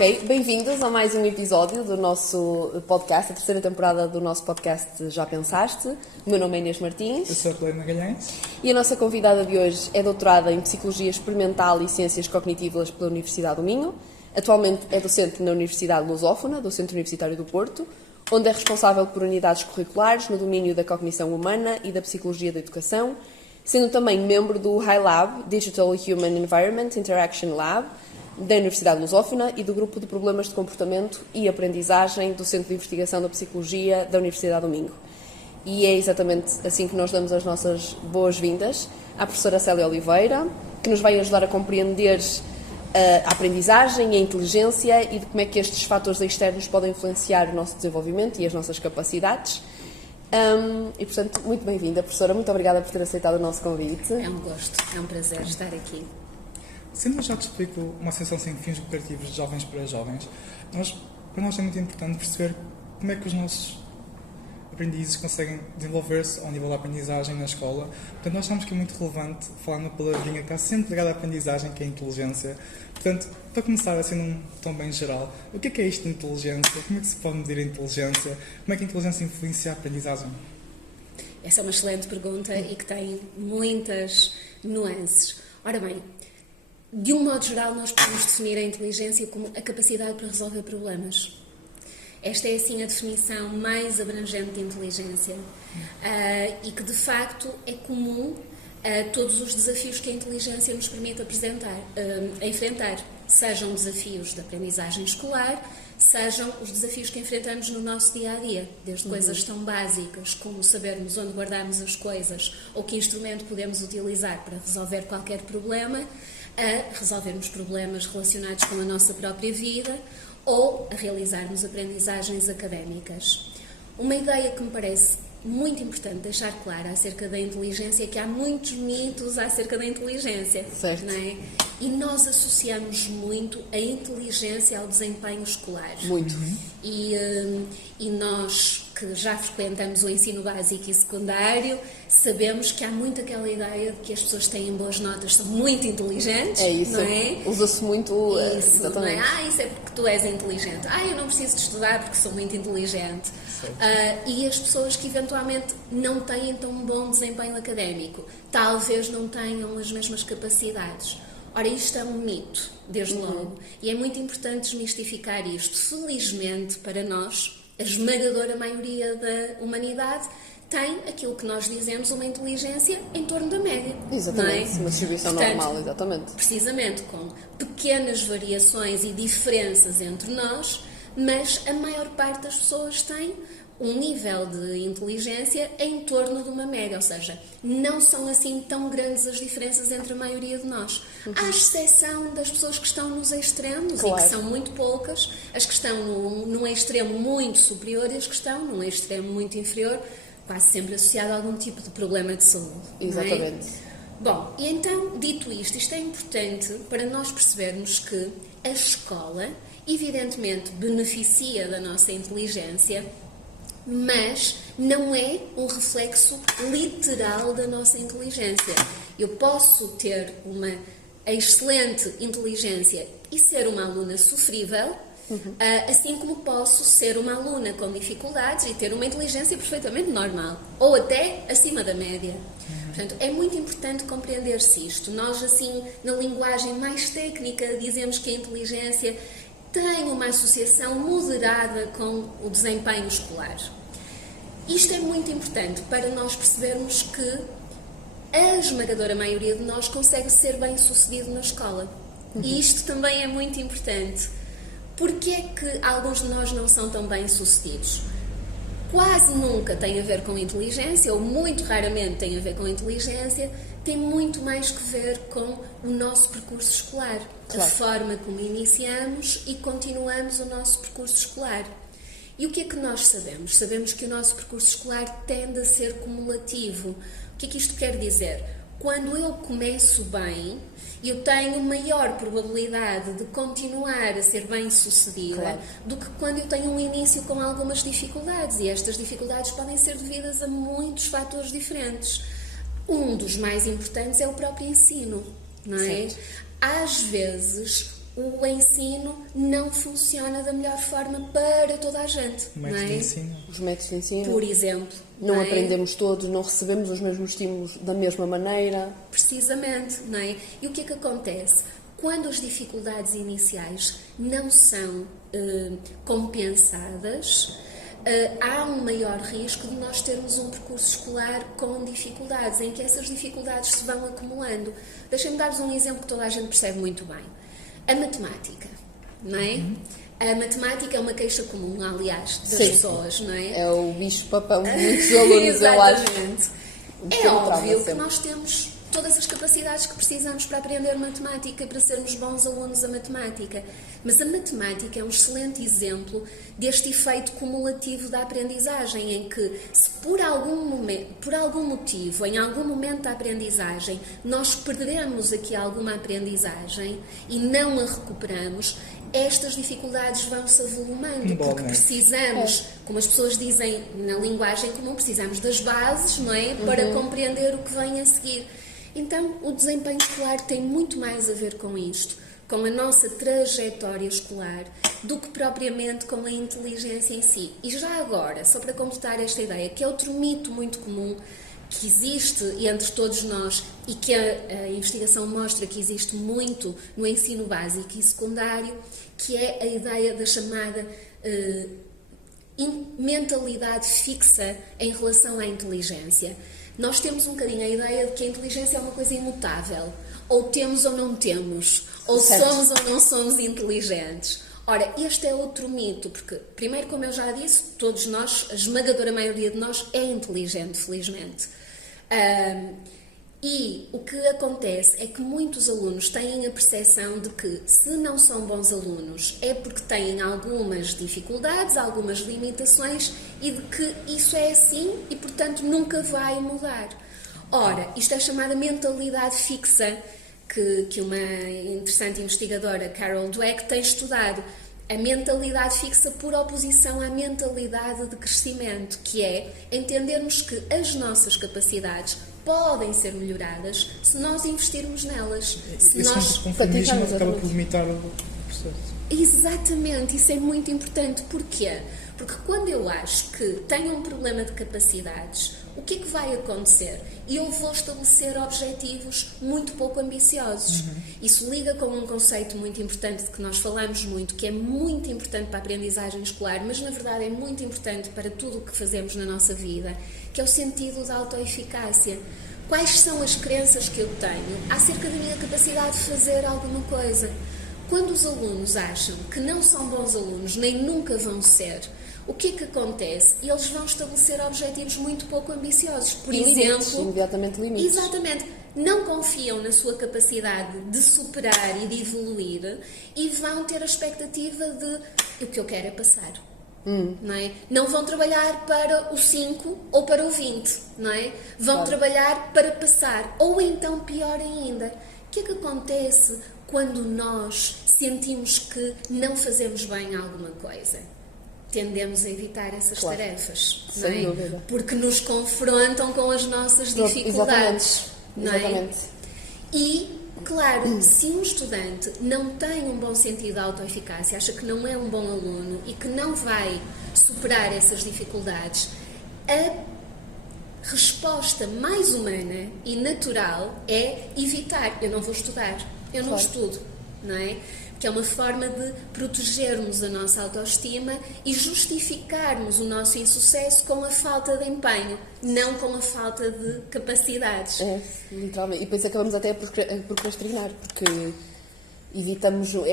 Ok, bem-vindos a mais um episódio do nosso podcast, a terceira temporada do nosso podcast Já Pensaste. O meu nome é Inês Martins. Eu sou a Helena Magalhães. E a nossa convidada de hoje é doutorada em Psicologia Experimental e Ciências Cognitivas pela Universidade do Minho. Atualmente é docente na Universidade Lusófona, do Centro Universitário do Porto, onde é responsável por unidades curriculares no domínio da cognição humana e da psicologia da educação, sendo também membro do High Lab, Digital Human Environment Interaction Lab, da Universidade Lusófona e do Grupo de Problemas de Comportamento e Aprendizagem do Centro de Investigação da Psicologia da Universidade do Minho. E é exatamente assim que nós damos as nossas boas-vindas à professora Célia Oliveira, que nos vai ajudar a compreender a aprendizagem, a inteligência e de como é que estes fatores externos podem influenciar o nosso desenvolvimento e as nossas capacidades. E, portanto, muito bem-vinda, professora. Muito obrigada por ter aceitado o nosso convite. É um gosto, é um prazer estar aqui. Sendo eu já te explico uma associação sem fins lucrativos de jovens para jovens, para nós é muito importante perceber como é que os nossos aprendizes conseguem desenvolver-se ao nível da aprendizagem na escola. Portanto, nós achamos que é muito relevante falar numa palavrinha que está sempre ligada à aprendizagem, que é a inteligência. Portanto, para começar assim num tom bem geral, o que é isto de inteligência? Como é que se pode medir a inteligência? Como é que a inteligência influencia a aprendizagem? Essa é uma excelente pergunta e que tem muitas nuances. Ora bem, de um modo geral, nós podemos definir a inteligência como a capacidade para resolver problemas. Esta é, assim, a definição mais abrangente de inteligência e que, de facto, é comum a todos os desafios que a inteligência nos permite enfrentar, sejam desafios de aprendizagem escolar, sejam os desafios que enfrentamos no nosso dia-a-dia, desde coisas tão básicas como sabermos onde guardarmos as coisas ou que instrumento podemos utilizar para resolver qualquer problema, a resolvermos problemas relacionados com a nossa própria vida ou a realizarmos aprendizagens académicas. Uma ideia que me parece muito importante deixar clara acerca da inteligência é que há muitos mitos acerca da inteligência, certo. Não é? E nós associamos muito a inteligência ao desempenho escolar. Muito. E nós que já frequentamos o ensino básico e secundário sabemos que há muito aquela ideia de que as pessoas que têm boas notas são muito inteligentes. É isso. Não é? Usa-se muito. Isso, exatamente. não é? Isso é porque tu és inteligente. Eu não preciso de estudar porque sou muito inteligente. E as pessoas que eventualmente não têm tão bom desempenho académico talvez não tenham as mesmas capacidades. Ora, isto é um mito, desde logo, e é muito importante desmistificar isto. Felizmente, para nós, a esmagadora maioria da humanidade tem aquilo que nós dizemos uma inteligência em torno da média. Exatamente, não é? uma distribuição Portanto, normal, exatamente. Precisamente com pequenas variações e diferenças entre nós, mas a maior parte das pessoas tem um nível de inteligência em torno de uma média, ou seja, não são assim tão grandes as diferenças entre a maioria de nós. À exceção das pessoas que estão nos extremos, claro. E que são muito poucas, as que estão num extremo muito superior e as que estão num extremo muito inferior, quase sempre associado a algum tipo de problema de saúde. Exatamente. Não é? Bom, e então, dito isto é importante para nós percebermos que a escola, evidentemente, beneficia da nossa inteligência, mas não é um reflexo literal da nossa inteligência. Eu posso ter uma excelente inteligência e ser uma aluna sofrível, assim como posso ser uma aluna com dificuldades e ter uma inteligência perfeitamente normal, ou até acima da média. Portanto, é muito importante compreender-se isto. Nós, assim, na linguagem mais técnica, dizemos que a inteligência tem uma associação moderada com o desempenho escolar. Isto é muito importante para nós percebermos que a esmagadora maioria de nós consegue ser bem-sucedido na escola. E isto também é muito importante. Porquê é que alguns de nós não são tão bem-sucedidos? Quase nunca tem a ver com inteligência, ou muito raramente tem a ver com inteligência, tem muito mais que ver com o nosso percurso escolar. Claro. A forma como iniciamos e continuamos o nosso percurso escolar. E o que é que nós sabemos? Sabemos que o nosso percurso escolar tende a ser cumulativo. O que é que isto quer dizer? Quando eu começo bem, eu tenho maior probabilidade de continuar a ser bem-sucedida, claro, do que quando eu tenho um início com algumas dificuldades. E estas dificuldades podem ser devidas a muitos fatores diferentes. Um dos mais importantes é o próprio ensino, não é? Certo. Às vezes, o ensino não funciona da melhor forma para toda a gente. O não método é? de ensino. Os métodos de ensino. Por exemplo. Não é? aprendemos todos, não recebemos os mesmos estímulos da mesma maneira. Precisamente, não é? E o que é que acontece? Quando as dificuldades iniciais não são compensadas, há um maior risco de nós termos um percurso escolar com dificuldades, em que essas dificuldades se vão acumulando. Deixem-me dar-vos um exemplo que toda a gente percebe muito bem. A matemática, não é? A matemática é uma queixa comum, aliás, das Sim. pessoas, não é? É o bicho-papão de muitos alunos, eu acho. Exatamente. É Pequeno trauma óbvio que sempre. nós temos todas as capacidades que precisamos para aprender matemática e para sermos bons alunos a matemática. Mas a matemática é um excelente exemplo deste efeito cumulativo da aprendizagem, em que se por algum motivo, em algum momento da aprendizagem, nós perdemos aqui alguma aprendizagem e não a recuperamos, estas dificuldades vão-se avolumando, porque precisamos, como as pessoas dizem na linguagem comum, precisamos das bases, não é? Para compreender o que vem a seguir. Então, o desempenho escolar tem muito mais a ver com isto, com a nossa trajetória escolar, do que propriamente com a inteligência em si. E já agora, só para completar esta ideia, que é outro mito muito comum que existe entre todos nós e que a investigação mostra que existe muito no ensino básico e secundário, que é a ideia da chamada mentalidade fixa em relação à inteligência. Nós temos um bocadinho a ideia de que a inteligência é uma coisa imutável. Ou temos ou não temos. Ou certo. somos ou não somos inteligentes. Ora, este é outro mito, porque, primeiro, como eu já disse, todos nós, a esmagadora maioria de nós, é inteligente, felizmente. E o que acontece é que muitos alunos têm a percepção de que, se não são bons alunos, é porque têm algumas dificuldades, algumas limitações e de que isso é assim e, portanto, nunca vai mudar. Ora, isto é chamada mentalidade fixa, que uma interessante investigadora, Carol Dweck, tem estudado. A mentalidade fixa por oposição à mentalidade de crescimento, que é entendermos que as nossas capacidades podem ser melhoradas se nós investirmos nelas. Se Esse nós conformismo acaba por limitar o processo. Exatamente, isso é muito importante. Porquê? Porque quando eu acho que tenho um problema de capacidades, o que é que vai acontecer? Eu vou estabelecer objetivos muito pouco ambiciosos. Isso liga com um conceito muito importante de que nós falamos muito, que é muito importante para a aprendizagem escolar, mas na verdade é muito importante para tudo o que fazemos na nossa vida, que é o sentido da autoeficácia. Quais são as crenças que eu tenho acerca da minha capacidade de fazer alguma coisa? Quando os alunos acham que não são bons alunos, nem nunca vão ser, o que é que acontece? Eles vão estabelecer objetivos muito pouco ambiciosos. Por exemplo, imediatamente limites. Exatamente. Não confiam na sua capacidade de superar e de evoluir e vão ter a expectativa de o que eu quero é passar. Não é? Não vão trabalhar para o 5 ou para o 20, não é? Vão trabalhar para passar, ou então pior ainda. O que é que acontece quando nós sentimos que não fazemos bem alguma coisa? Tendemos a evitar essas tarefas, não é? Sem dúvida. Porque nos confrontam com as nossas dificuldades. Não é? Exatamente. E, claro, se um estudante não tem um bom sentido de autoeficácia, acha que não é um bom aluno e que não vai superar essas dificuldades, a resposta mais humana e natural é evitar. Eu não vou estudar, eu não estudo, não é? Que é uma forma de protegermos a nossa autoestima e justificarmos o nosso insucesso com a falta de empenho, não com a falta de capacidades. É, literalmente. E depois acabamos até por procrastinar, porque evitamos, o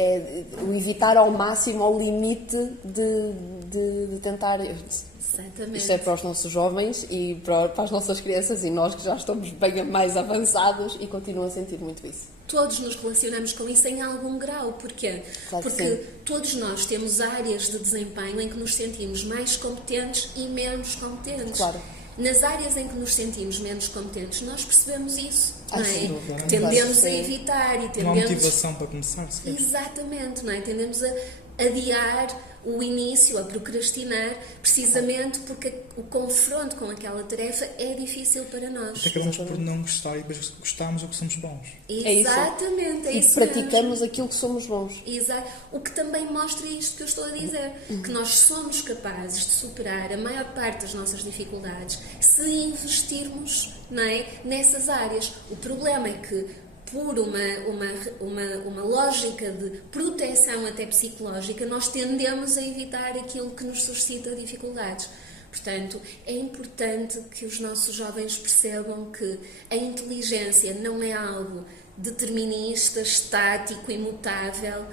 evitar ao máximo, ao limite de tentar... Exatamente. Isto é para os nossos jovens e para as nossas crianças e nós que já estamos bem mais avançados e continuam a sentir muito isso. Todos nos relacionamos com isso em algum grau. Porquê? Claro que Porque sim. todos nós temos áreas de desempenho em que nos sentimos mais competentes e menos competentes. Claro. Nas áreas em que nos sentimos menos competentes, nós percebemos isso, não sem é? dúvida. Tendemos Claro, a sim. evitar e Não há tendemos... motivação para começar, sequer. Exatamente, não é? Tendemos a adiar o início, a procrastinar, precisamente porque o confronto com aquela tarefa é difícil para nós. Até acabamos por não gostar e depois gostamos o que somos bons. Exatamente, é E isso praticamos mesmo. aquilo que somos bons. Exato. O que também mostra isto que eu estou a dizer, que nós somos capazes de superar a maior parte das nossas dificuldades se investirmos, não é, nessas áreas. O problema é que, por uma lógica de proteção até psicológica, nós tendemos a evitar aquilo que nos suscita dificuldades. Portanto, é importante que os nossos jovens percebam que a inteligência não é algo determinista, estático, imutável.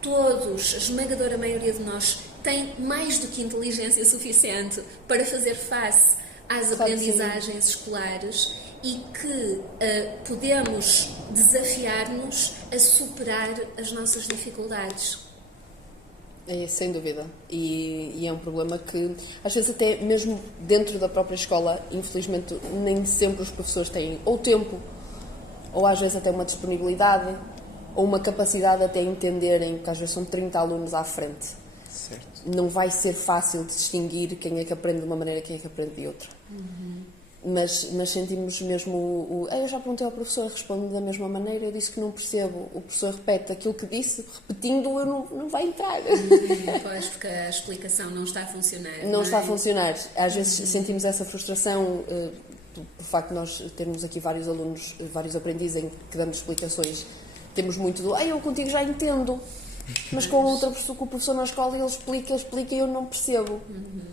Todos, a esmagadora maioria de nós, tem mais do que inteligência suficiente para fazer face às aprendizagens escolares e que podemos desafiar-nos a superar as nossas dificuldades. É, sem dúvida. E é um problema que, às vezes, até mesmo dentro da própria escola, infelizmente, nem sempre os professores têm ou tempo, ou às vezes até uma disponibilidade, ou uma capacidade até entenderem que às vezes são 30 alunos à frente. Certo. Não vai ser fácil de distinguir quem é que aprende de uma maneira e quem é que aprende de outra. Mas sentimos mesmo eu já perguntei ao professor, responde da mesma maneira, eu disse que não percebo. O professor repete aquilo que disse, repetindo, eu não vai entrar. Pois, porque a explicação não está a funcionar. Não está a funcionar. Às vezes sentimos essa frustração por facto de nós termos aqui vários alunos, vários aprendizes que damos explicações. Temos muito do, eu contigo já entendo. Mas com outra pessoa, com o professor na escola, ele explica e eu não percebo.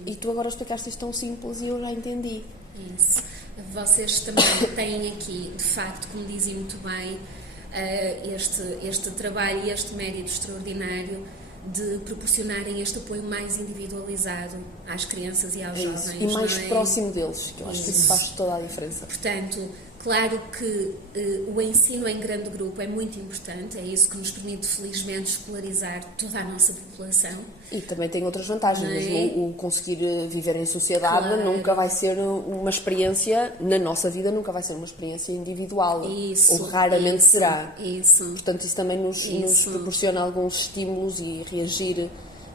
E tu agora explicaste isto tão simples e eu já entendi. Isso. Vocês também têm aqui, de facto, como dizem muito bem, este trabalho e este mérito extraordinário de proporcionarem este apoio mais individualizado às crianças e aos jovens. E mais não é? próximo deles, que eu acho que isso faz toda a diferença. Portanto, claro que o ensino em grande grupo é muito importante, é isso que nos permite, felizmente, escolarizar toda a nossa população. E também tem outras vantagens, o conseguir viver em sociedade Claro. nunca vai ser uma experiência, na nossa vida nunca vai ser uma experiência individual, Isso, ou raramente isso, será. Isso. Portanto, isso também nos proporciona alguns estímulos e reagir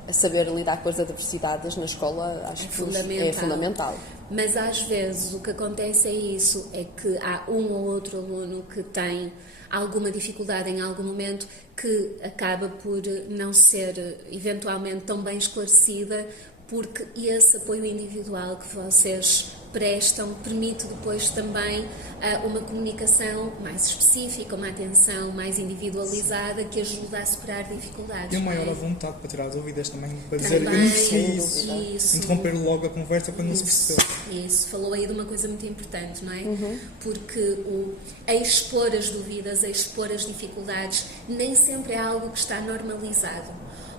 a saber lidar com as adversidades na escola, acho que é fundamental. Mas às vezes o que acontece é isso, é que há um ou outro aluno que tem alguma dificuldade em algum momento que acaba por não ser eventualmente tão bem esclarecida, porque esse apoio individual que vocês prestam permite depois também uma comunicação mais específica, uma atenção mais individualizada que ajuda a superar dificuldades. E uma maior vontade para tirar dúvidas também, para dizer eu não percebi isso. Interromper logo a conversa para não se perceber. Isso, falou aí de uma coisa muito importante, não é? Porque a expor as dúvidas, a expor as dificuldades, nem sempre é algo que está normalizado,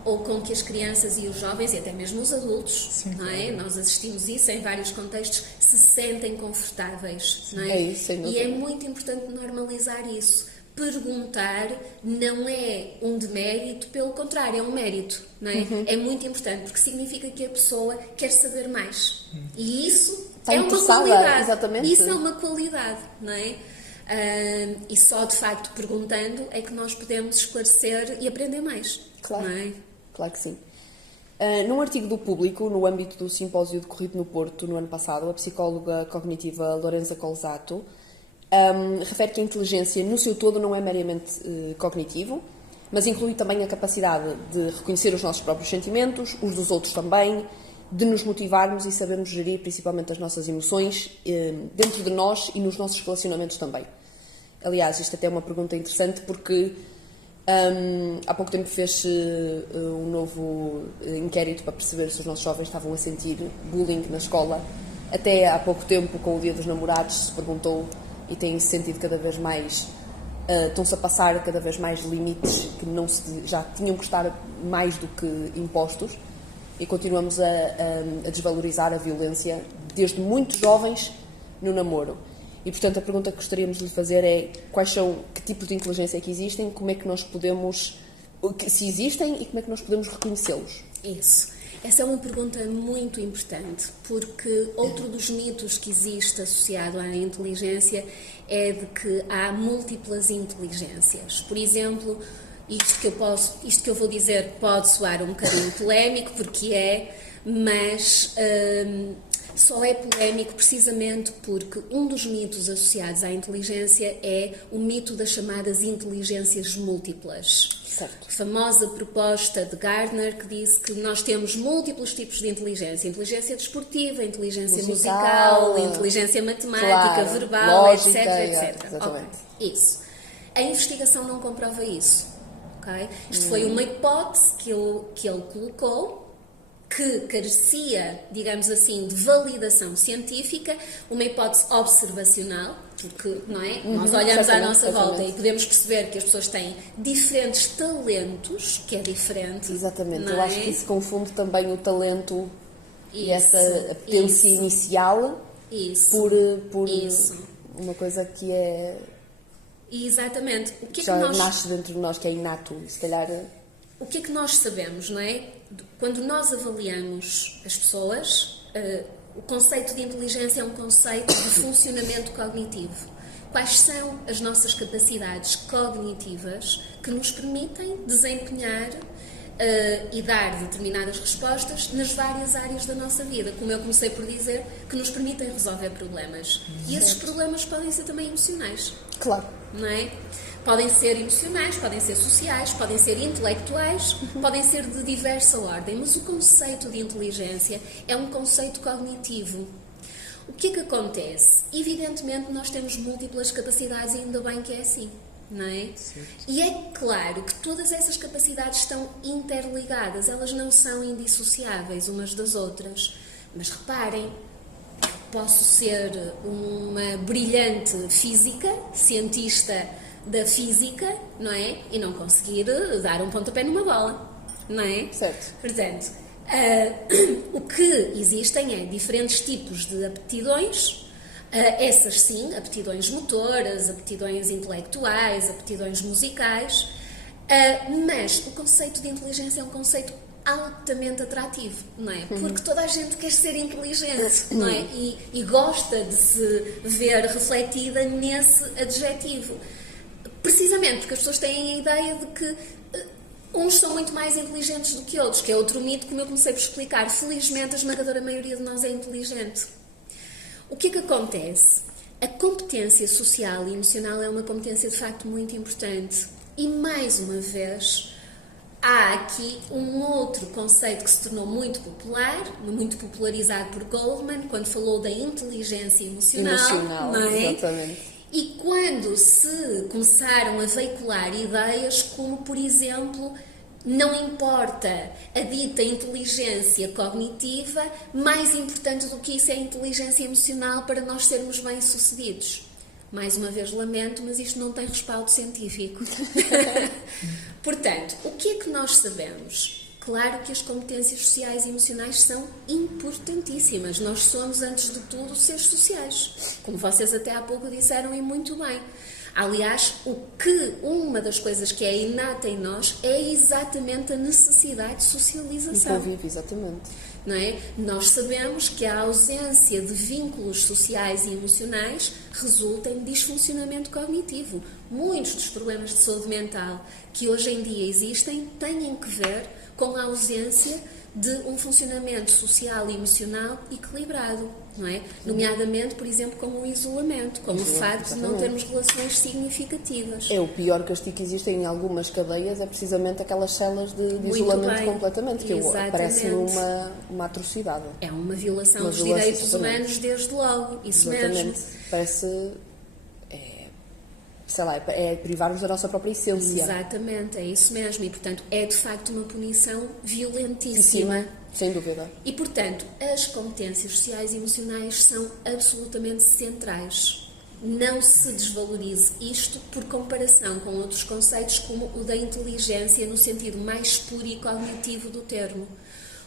ou com que as crianças e os jovens, e até mesmo os adultos, Sim, não é? claro. Nós assistimos isso em vários contextos, se sentem confortáveis, não é? É isso, sem dúvida. E é muito importante normalizar isso. Perguntar não é um demérito, pelo contrário, é um mérito, não é? É muito importante, porque significa que a pessoa quer saber mais. E isso Está é uma interessada, qualidade. exatamente. Isso é uma qualidade, não é? E só, de facto, perguntando é que nós podemos esclarecer e aprender mais. Claro. Não é? Claro que sim. Num artigo do Público, no âmbito do simpósio decorrido no Porto no ano passado, a psicóloga cognitiva Lorenza Colzato refere que a inteligência no seu todo não é meramente cognitivo, mas inclui também a capacidade de reconhecer os nossos próprios sentimentos, os dos outros também, de nos motivarmos e sabermos gerir principalmente as nossas emoções dentro de nós e nos nossos relacionamentos também. Aliás, isto até é uma pergunta interessante porque há pouco tempo fez-se um novo inquérito para perceber se os nossos jovens estavam a sentir bullying na escola. Até há pouco tempo, com o Dia dos Namorados, se perguntou e tem-se sentido cada vez mais, estão-se a passar cada vez mais limites que já tinham que estar mais do que impostos, e continuamos a desvalorizar a violência desde muito jovens no namoro. E, portanto, a pergunta que gostaríamos de lhe fazer é que tipos de inteligência é que existem, como é que nós podemos, se existem, e como é que nós podemos reconhecê-los? Isso. Essa é uma pergunta muito importante, porque outro dos mitos que existe associado à inteligência é de que há múltiplas inteligências. Por exemplo, Isto que eu vou dizer pode soar um bocadinho polémico, porque é, mas só é polémico precisamente porque um dos mitos associados à inteligência é o mito das chamadas inteligências múltiplas. Certo. A famosa proposta de Gardner, que disse que nós temos múltiplos tipos de inteligência. Inteligência desportiva, inteligência musical, inteligência matemática, claro, verbal, lógica, etc. Exatamente. Okay, isso. A investigação não comprova isso. Okay? Isto foi uma hipótese que ele colocou, que carecia, digamos assim, de validação científica, uma hipótese observacional, porque, não é? Nós olhamos à nossa volta e podemos perceber que as pessoas têm diferentes talentos, que é diferente. Exatamente, não eu acho que isso confunde também o talento e essa apetência inicial por uma coisa que é... Exatamente. O que é que já nós... nasce dentro de nós, que é inato, e se calhar... O que é que nós sabemos, não é? Quando nós avaliamos as pessoas, o conceito de inteligência é um conceito de funcionamento cognitivo. Quais são as nossas capacidades cognitivas que nos permitem desempenhar e dar determinadas respostas nas várias áreas da nossa vida, como eu comecei por dizer, que nos permitem resolver problemas. E esses problemas podem ser também emocionais. Claro. Não é? Podem ser emocionais, podem ser sociais, podem ser intelectuais, podem ser de diversa ordem, mas o conceito de inteligência é um conceito cognitivo. O que é que acontece? Evidentemente nós temos múltiplas capacidades e ainda bem que é assim, não é? Certo. E é claro que todas essas capacidades estão interligadas, elas não são indissociáveis umas das outras. Mas reparem, posso ser uma brilhante física, cientista da física, não é? E não conseguir dar um pontapé numa bola, não é? Certo. Portanto, o que existem é diferentes tipos de aptidões, essas sim, aptidões motoras, aptidões intelectuais, aptidões musicais, mas o conceito de inteligência é um conceito altamente atrativo, não é? Porque toda a gente quer ser inteligente, não é? E gosta de se ver refletida nesse adjetivo. Precisamente porque as pessoas têm a ideia de que uns são muito mais inteligentes do que outros, que é outro mito, como eu comecei por explicar. Felizmente, a esmagadora maioria de nós é inteligente. O que é que acontece? A competência social e emocional é uma competência, de facto, muito importante. E, mais uma vez, há aqui um outro conceito que se tornou muito popular, muito popularizado por Goldman, quando falou da inteligência emocional, não é? Exatamente. E quando se começaram a veicular ideias como, por exemplo, não importa a dita inteligência cognitiva, mais importante do que isso é a inteligência emocional para nós sermos bem-sucedidos. Mais uma vez lamento, mas isto não tem respaldo científico. Portanto, o que é que nós sabemos? Claro que as competências sociais e emocionais são importantíssimas. Nós somos, antes de tudo, seres sociais. Como vocês até há pouco disseram e muito bem. Aliás, uma das coisas que é inata em nós é exatamente a necessidade de socialização. Convívio, exatamente. Não é? Nós sabemos que a ausência de vínculos sociais e emocionais resulta em disfuncionamento cognitivo. Muitos dos problemas de saúde mental que hoje em dia existem têm que ver com a ausência de um funcionamento social e emocional equilibrado, não é? Nomeadamente, por exemplo, com o isolamento, com o facto de não termos relações significativas. É o pior castigo que existe em algumas cadeias, é precisamente aquelas celas de isolamento completamente, que parece-me uma atrocidade. É uma violação dos direitos humanos desde logo, isso mesmo. Parece... sei lá, é privar-nos da nossa própria essência. Exatamente, é isso mesmo. E, portanto, é de facto uma punição violentíssima. Sem dúvida. E, portanto, as competências sociais e emocionais são absolutamente centrais. Não se desvalorize isto por comparação com outros conceitos como o da inteligência no sentido mais puro e cognitivo do termo.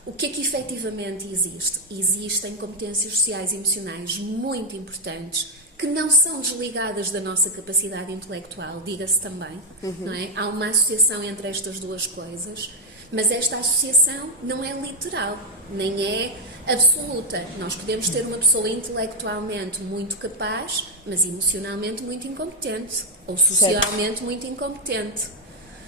O que é que efetivamente existe? Existem competências sociais e emocionais muito importantes que não são desligadas da nossa capacidade intelectual, diga-se também, não é? Há uma associação entre estas duas coisas, mas esta associação não é literal, nem é absoluta. Nós podemos ter uma pessoa intelectualmente muito capaz, mas emocionalmente muito incompetente, ou socialmente muito incompetente.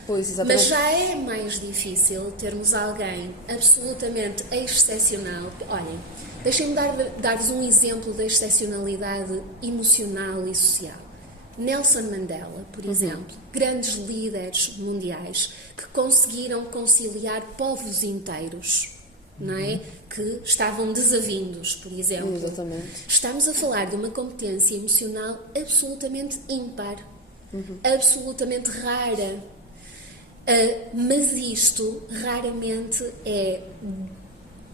Pois, exatamente. Mas já é mais difícil termos alguém absolutamente excepcional. Olhem, deixem-me dar-vos um exemplo da excepcionalidade emocional e social. Nelson Mandela, por exemplo, grandes líderes mundiais que conseguiram conciliar povos inteiros, não é? Que estavam desavindos, por exemplo. Exatamente. Estamos a falar de uma competência emocional absolutamente ímpar, absolutamente rara. Mas isto raramente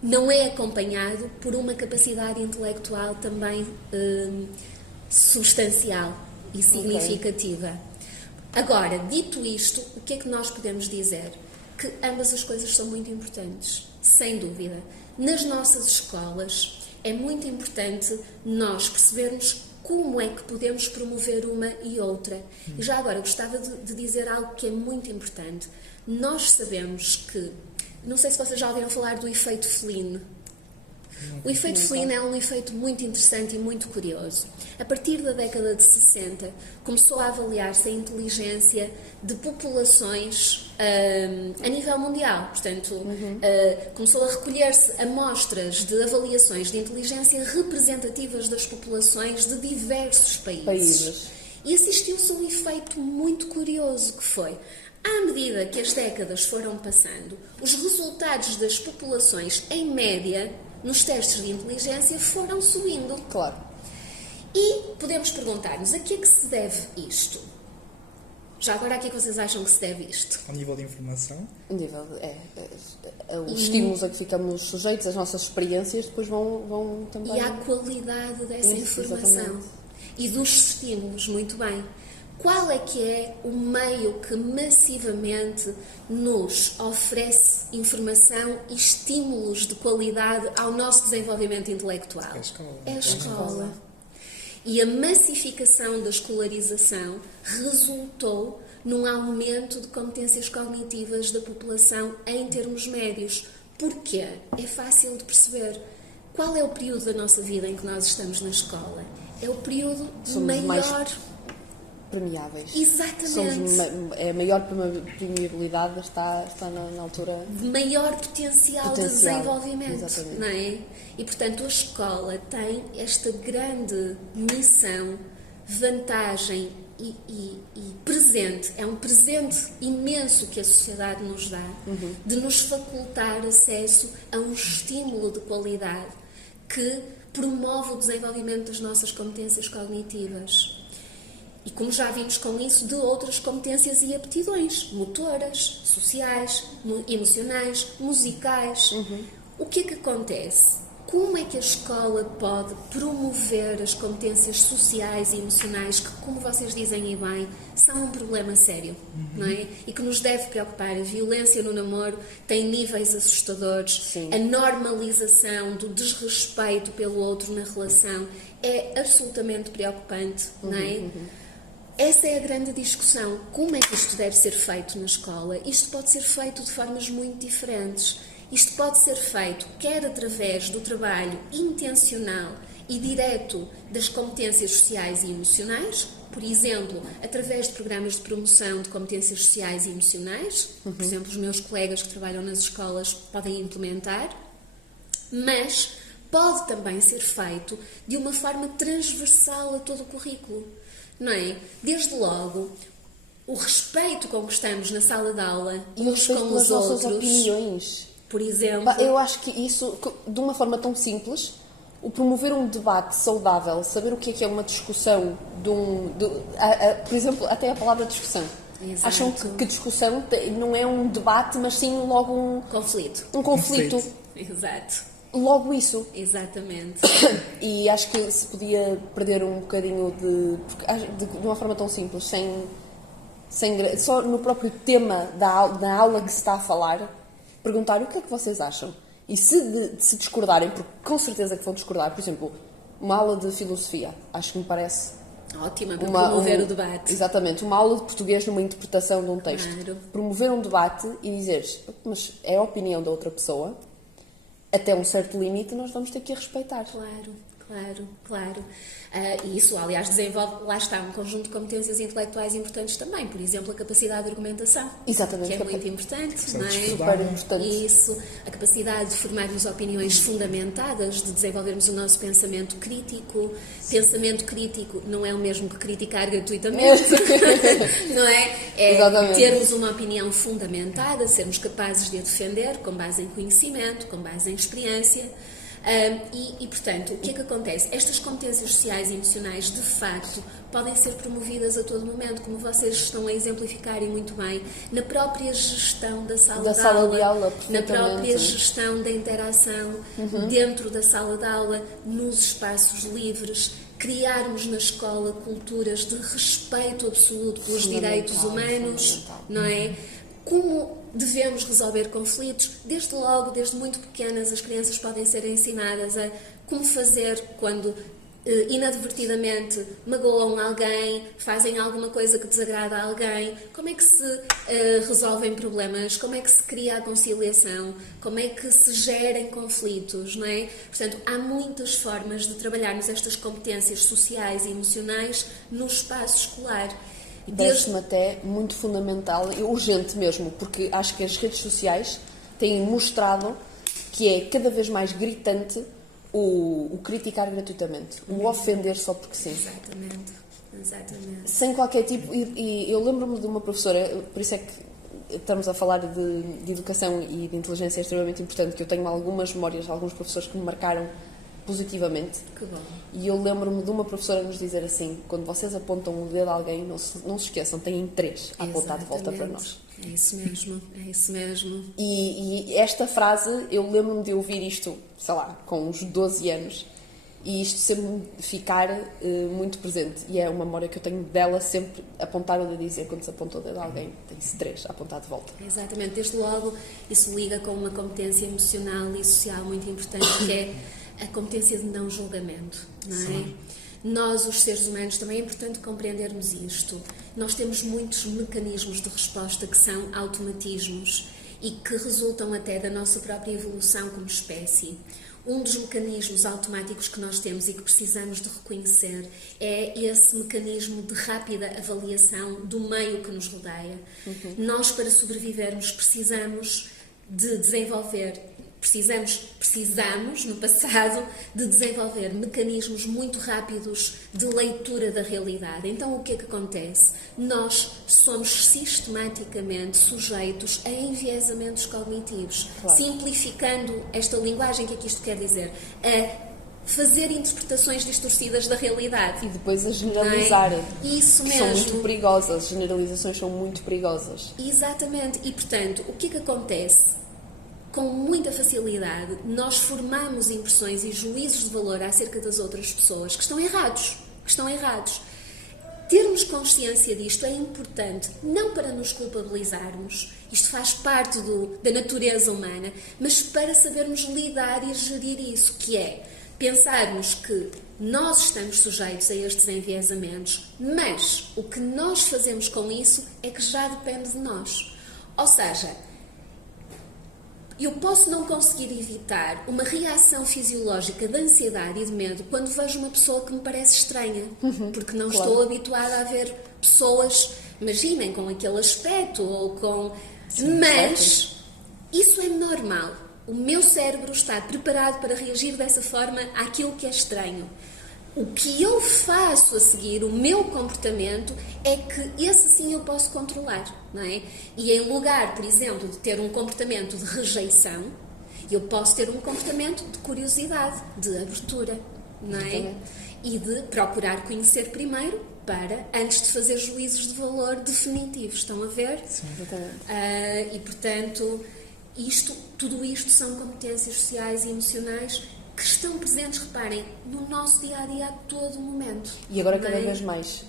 não é acompanhado por uma capacidade intelectual também substancial e significativa. Agora, dito isto, o que é que nós podemos dizer? Que ambas as coisas são muito importantes, sem dúvida. Nas nossas escolas é muito importante nós percebermos como é que podemos promover uma e outra. E já agora gostava de dizer algo que é muito importante. Nós sabemos que, não sei se vocês já ouviram falar do efeito Flynn. O efeito Flynn é um efeito muito interessante e muito curioso. A partir da década de 60, começou a avaliar-se a inteligência de populações a nível mundial. Portanto, começou a recolher-se amostras de avaliações de inteligência representativas das populações de diversos países. E assistiu-se a um efeito muito curioso que foi, à medida que as décadas foram passando, os resultados das populações, em média, nos testes de inteligência, foram subindo. Claro. E podemos perguntar-nos, a que é que se deve isto? Já agora, a que é que vocês acham que se deve isto? Ao nível de informação? Os estímulos a que ficamos sujeitos, as nossas experiências, depois vão também... E à qualidade dessa informação. Exatamente. E dos estímulos, muito bem. Qual é que é o meio que massivamente nos oferece informação e estímulos de qualidade ao nosso desenvolvimento intelectual? É a escola. É a escola. E a massificação da escolarização resultou num aumento de competências cognitivas da população em termos médios. Porquê? É fácil de perceber. Qual é o período da nossa vida em que nós estamos na escola? É o período maior... premiáveis. Exatamente. A maior permeabilidade está na altura... De maior potencial de desenvolvimento. Exatamente. Não é? E, portanto, a escola tem esta grande missão, vantagem e presente. É um presente imenso que a sociedade nos dá, de nos facultar acesso a um estímulo de qualidade que promove o desenvolvimento das nossas competências cognitivas. E como já vimos com isso, de outras competências e aptidões, motoras, sociais, emocionais, musicais. O que é que acontece? Como é que a escola pode promover as competências sociais e emocionais que, como vocês dizem e bem, são um problema sério, não é? E que nos deve preocupar. A violência no namoro tem níveis assustadores. Sim. A normalização do desrespeito pelo outro na relação é absolutamente preocupante, não é? Essa é a grande discussão. Como é que isto deve ser feito na escola? Isto pode ser feito de formas muito diferentes. Isto pode ser feito quer através do trabalho intencional e direto das competências sociais e emocionais, por exemplo, através de programas de promoção de competências sociais e emocionais, por exemplo, os meus colegas que trabalham nas escolas podem implementar, mas pode também ser feito de uma forma transversal a todo o currículo. Não é? Desde logo, o respeito com que estamos na sala de aula E o respeito com pelas os nossas outros, opiniões. por exemplo. Eu acho que isso, de uma forma tão simples, o promover um debate saudável, saber o que é uma discussão, por exemplo, até a palavra discussão. Exato. Acham que discussão não é um debate, mas sim logo um Conflito. conflito. Exato. Logo isso. Exatamente. E acho que se podia perder um bocadinho de uma forma tão simples, só no próprio tema da aula que se está a falar, perguntar o que é que vocês acham. E se discordarem, porque com certeza que vão discordar, por exemplo, uma aula de filosofia, acho que me parece... Ótima, para promover o debate. Exatamente, uma aula de português numa interpretação de um texto. Claro. Promover um debate e dizeres, mas é a opinião da outra pessoa, até um certo limite nós vamos ter que a respeitar. Claro, Claro, claro. E isso, aliás, desenvolve, lá está, um conjunto de competências intelectuais importantes também. Por exemplo, a capacidade de argumentação. Exatamente. Que é muito importante, não é? Super importante. Isso, a capacidade de formarmos opiniões fundamentadas, de desenvolvermos o nosso pensamento crítico. Pensamento crítico não é o mesmo que criticar gratuitamente, não é? É Exatamente. termos uma opinião fundamentada, sermos capazes de a defender com base em conhecimento, com base em experiência. Portanto, o que é que acontece? Estas competências sociais e emocionais, de facto, podem ser promovidas a todo momento, como vocês estão a exemplificar e muito bem, na própria gestão da sala de aula, na própria gestão da interação dentro da sala de aula, nos espaços livres, criarmos na escola culturas de respeito absoluto pelos direitos humanos, não é? Como devemos resolver conflitos, desde muito pequenas as crianças podem ser ensinadas a como fazer quando inadvertidamente magoam alguém, fazem alguma coisa que desagrada a alguém, como é que se resolvem problemas, como é que se cria a conciliação, como é que se gerem conflitos, não é? Portanto, há muitas formas de trabalharmos estas competências sociais e emocionais no espaço escolar. Parece-me até muito fundamental e urgente mesmo, porque acho que as redes sociais têm mostrado que é cada vez mais gritante o criticar gratuitamente, o ofender só porque sim. Exatamente. Sem qualquer tipo... E eu lembro-me de uma professora, por isso é que estamos a falar de educação e de inteligência, é extremamente importante, que eu tenho algumas memórias de alguns professores que me marcaram positivamente. Que bom. E eu lembro-me de uma professora nos dizer assim: quando vocês apontam o dedo a alguém, não se esqueçam, têm 3 a apontar de volta para nós. É isso mesmo. E esta frase, eu lembro-me de ouvir isto, sei lá, com uns 12 anos, e isto sempre ficar muito presente. E é uma memória que eu tenho dela sempre apontada a dizer: quando se aponta o dedo a alguém, tem-se 3 a apontar de volta. Exatamente. Desde logo, isso liga com uma competência emocional e social muito importante, que é a competência de não julgamento, não é? Sim. Nós, os seres humanos, também é importante compreendermos isto. Nós temos muitos mecanismos de resposta que são automatismos e que resultam até da nossa própria evolução como espécie. Um dos mecanismos automáticos que nós temos e que precisamos de reconhecer é esse mecanismo de rápida avaliação do meio que nos rodeia. Nós, para sobrevivermos, precisamos de desenvolver... Precisamos, no passado, de desenvolver mecanismos muito rápidos de leitura da realidade. Então, o que é que acontece? Nós somos sistematicamente sujeitos a enviesamentos cognitivos. Claro. Simplificando esta linguagem, o que é que isto quer dizer? A fazer interpretações distorcidas da realidade. E depois a generalizar. Isso mesmo. São muito perigosas. Generalizações são muito perigosas. Exatamente. E, portanto, o que é que acontece? Com muita facilidade, nós formamos impressões e juízos de valor acerca das outras pessoas que estão errados. Termos consciência disto é importante, não para nos culpabilizarmos, isto faz parte da natureza humana, mas para sabermos lidar e gerir isso, que é pensarmos que nós estamos sujeitos a estes enviesamentos, mas o que nós fazemos com isso é que já depende de nós. Ou seja, eu posso não conseguir evitar uma reação fisiológica de ansiedade e de medo quando vejo uma pessoa que me parece estranha, porque não estou habituada a ver pessoas, imaginem, com aquele aspecto ou com... Sim, mas isso é normal. O meu cérebro está preparado para reagir dessa forma àquilo que é estranho. O que eu faço a seguir, o meu comportamento, é que esse sim eu posso controlar, não é? E em lugar, por exemplo, de ter um comportamento de rejeição, eu posso ter um comportamento de curiosidade, de abertura, não é? E de procurar conhecer primeiro para, antes de fazer juízos de valor definitivos, estão a ver? Sim, exatamente. E, portanto, tudo isto são competências sociais e emocionais que estão presentes, reparem, no nosso dia-a-dia a todo momento. E agora cada vez mais,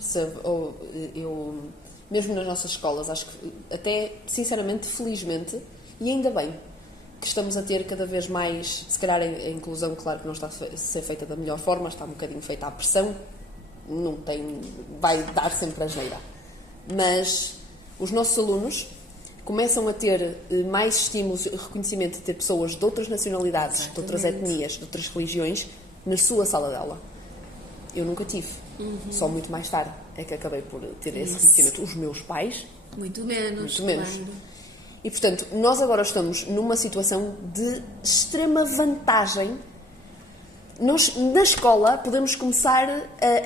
mesmo nas nossas escolas, acho que até, sinceramente, felizmente, e ainda bem, que estamos a ter cada vez mais, se calhar a inclusão, claro que não está a ser feita da melhor forma, está um bocadinho feita à pressão, vai dar sempre a asneira. Mas os nossos alunos começam a ter mais estímulos e reconhecimento de ter pessoas de outras nacionalidades, de outras etnias, de outras religiões, na sua sala de aula. Eu nunca tive. Só muito mais tarde é que acabei por ter esse reconhecimento. Os meus pais, Muito menos. muito menos. Claro. E, portanto, nós agora estamos numa situação de extrema vantagem. Nós, na escola, podemos começar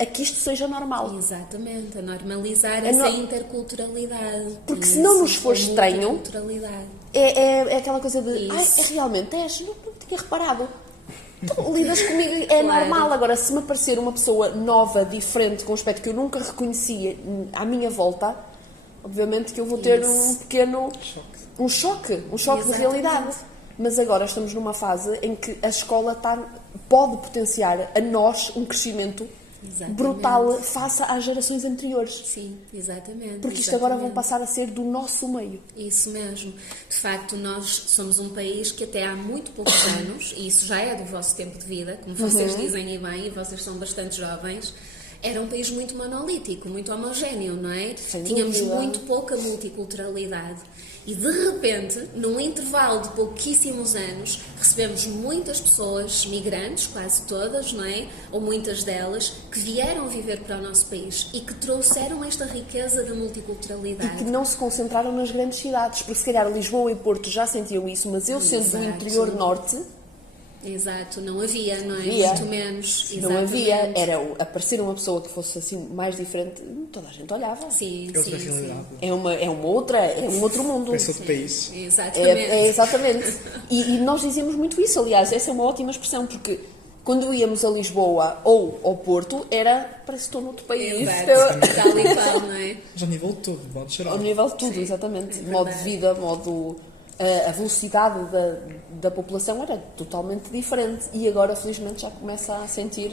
a que isto seja normal. Exatamente, a normalizar essa interculturalidade. Porque se não nos for estranho, multiculturalidade. é aquela coisa de... Isso. Realmente és? Eu não tinha reparado. Tu lidas comigo, é normal. Agora, se me aparecer uma pessoa nova, diferente, com um aspecto que eu nunca reconhecia à minha volta, obviamente que eu vou ter um pequeno... Um choque de Exatamente. realidade. Mas agora estamos numa fase em que a escola pode potenciar a nós um crescimento brutal face às gerações anteriores. Sim, exatamente. Porque isto agora vão passar a ser do nosso meio. Isso mesmo. De facto, nós somos um país que até há muito poucos anos, e isso já é do vosso tempo de vida, como vocês dizem e bem, e vocês são bastante jovens, era um país muito monolítico, muito homogéneo, não é? Tínhamos muito pouca multiculturalidade. E de repente, num intervalo de pouquíssimos anos, recebemos muitas pessoas migrantes, quase todas, não é? Ou muitas delas, que vieram viver para o nosso país e que trouxeram esta riqueza da multiculturalidade. E que não se concentraram nas grandes cidades, porque se calhar Lisboa e Porto já sentiam isso, mas eu sendo do interior norte... Exato, não havia, não é? Havia. Muito menos. Não havia, era aparecer uma pessoa que fosse assim mais diferente, toda a gente olhava. Sim, É outra sim, realidade. É um outro mundo. Parece outro país. Exatamente. Exatamente. E nós dizíamos muito isso, aliás, essa é uma ótima expressão, porque quando íamos a Lisboa ou ao Porto, parece que estou noutro país. Exato, tal e qual, não é? Mas ao nível de tudo, de modo geral. Ao nível de tudo, exatamente. é Modo de verdade. vida, a velocidade da população era totalmente diferente e agora felizmente já começa a sentir...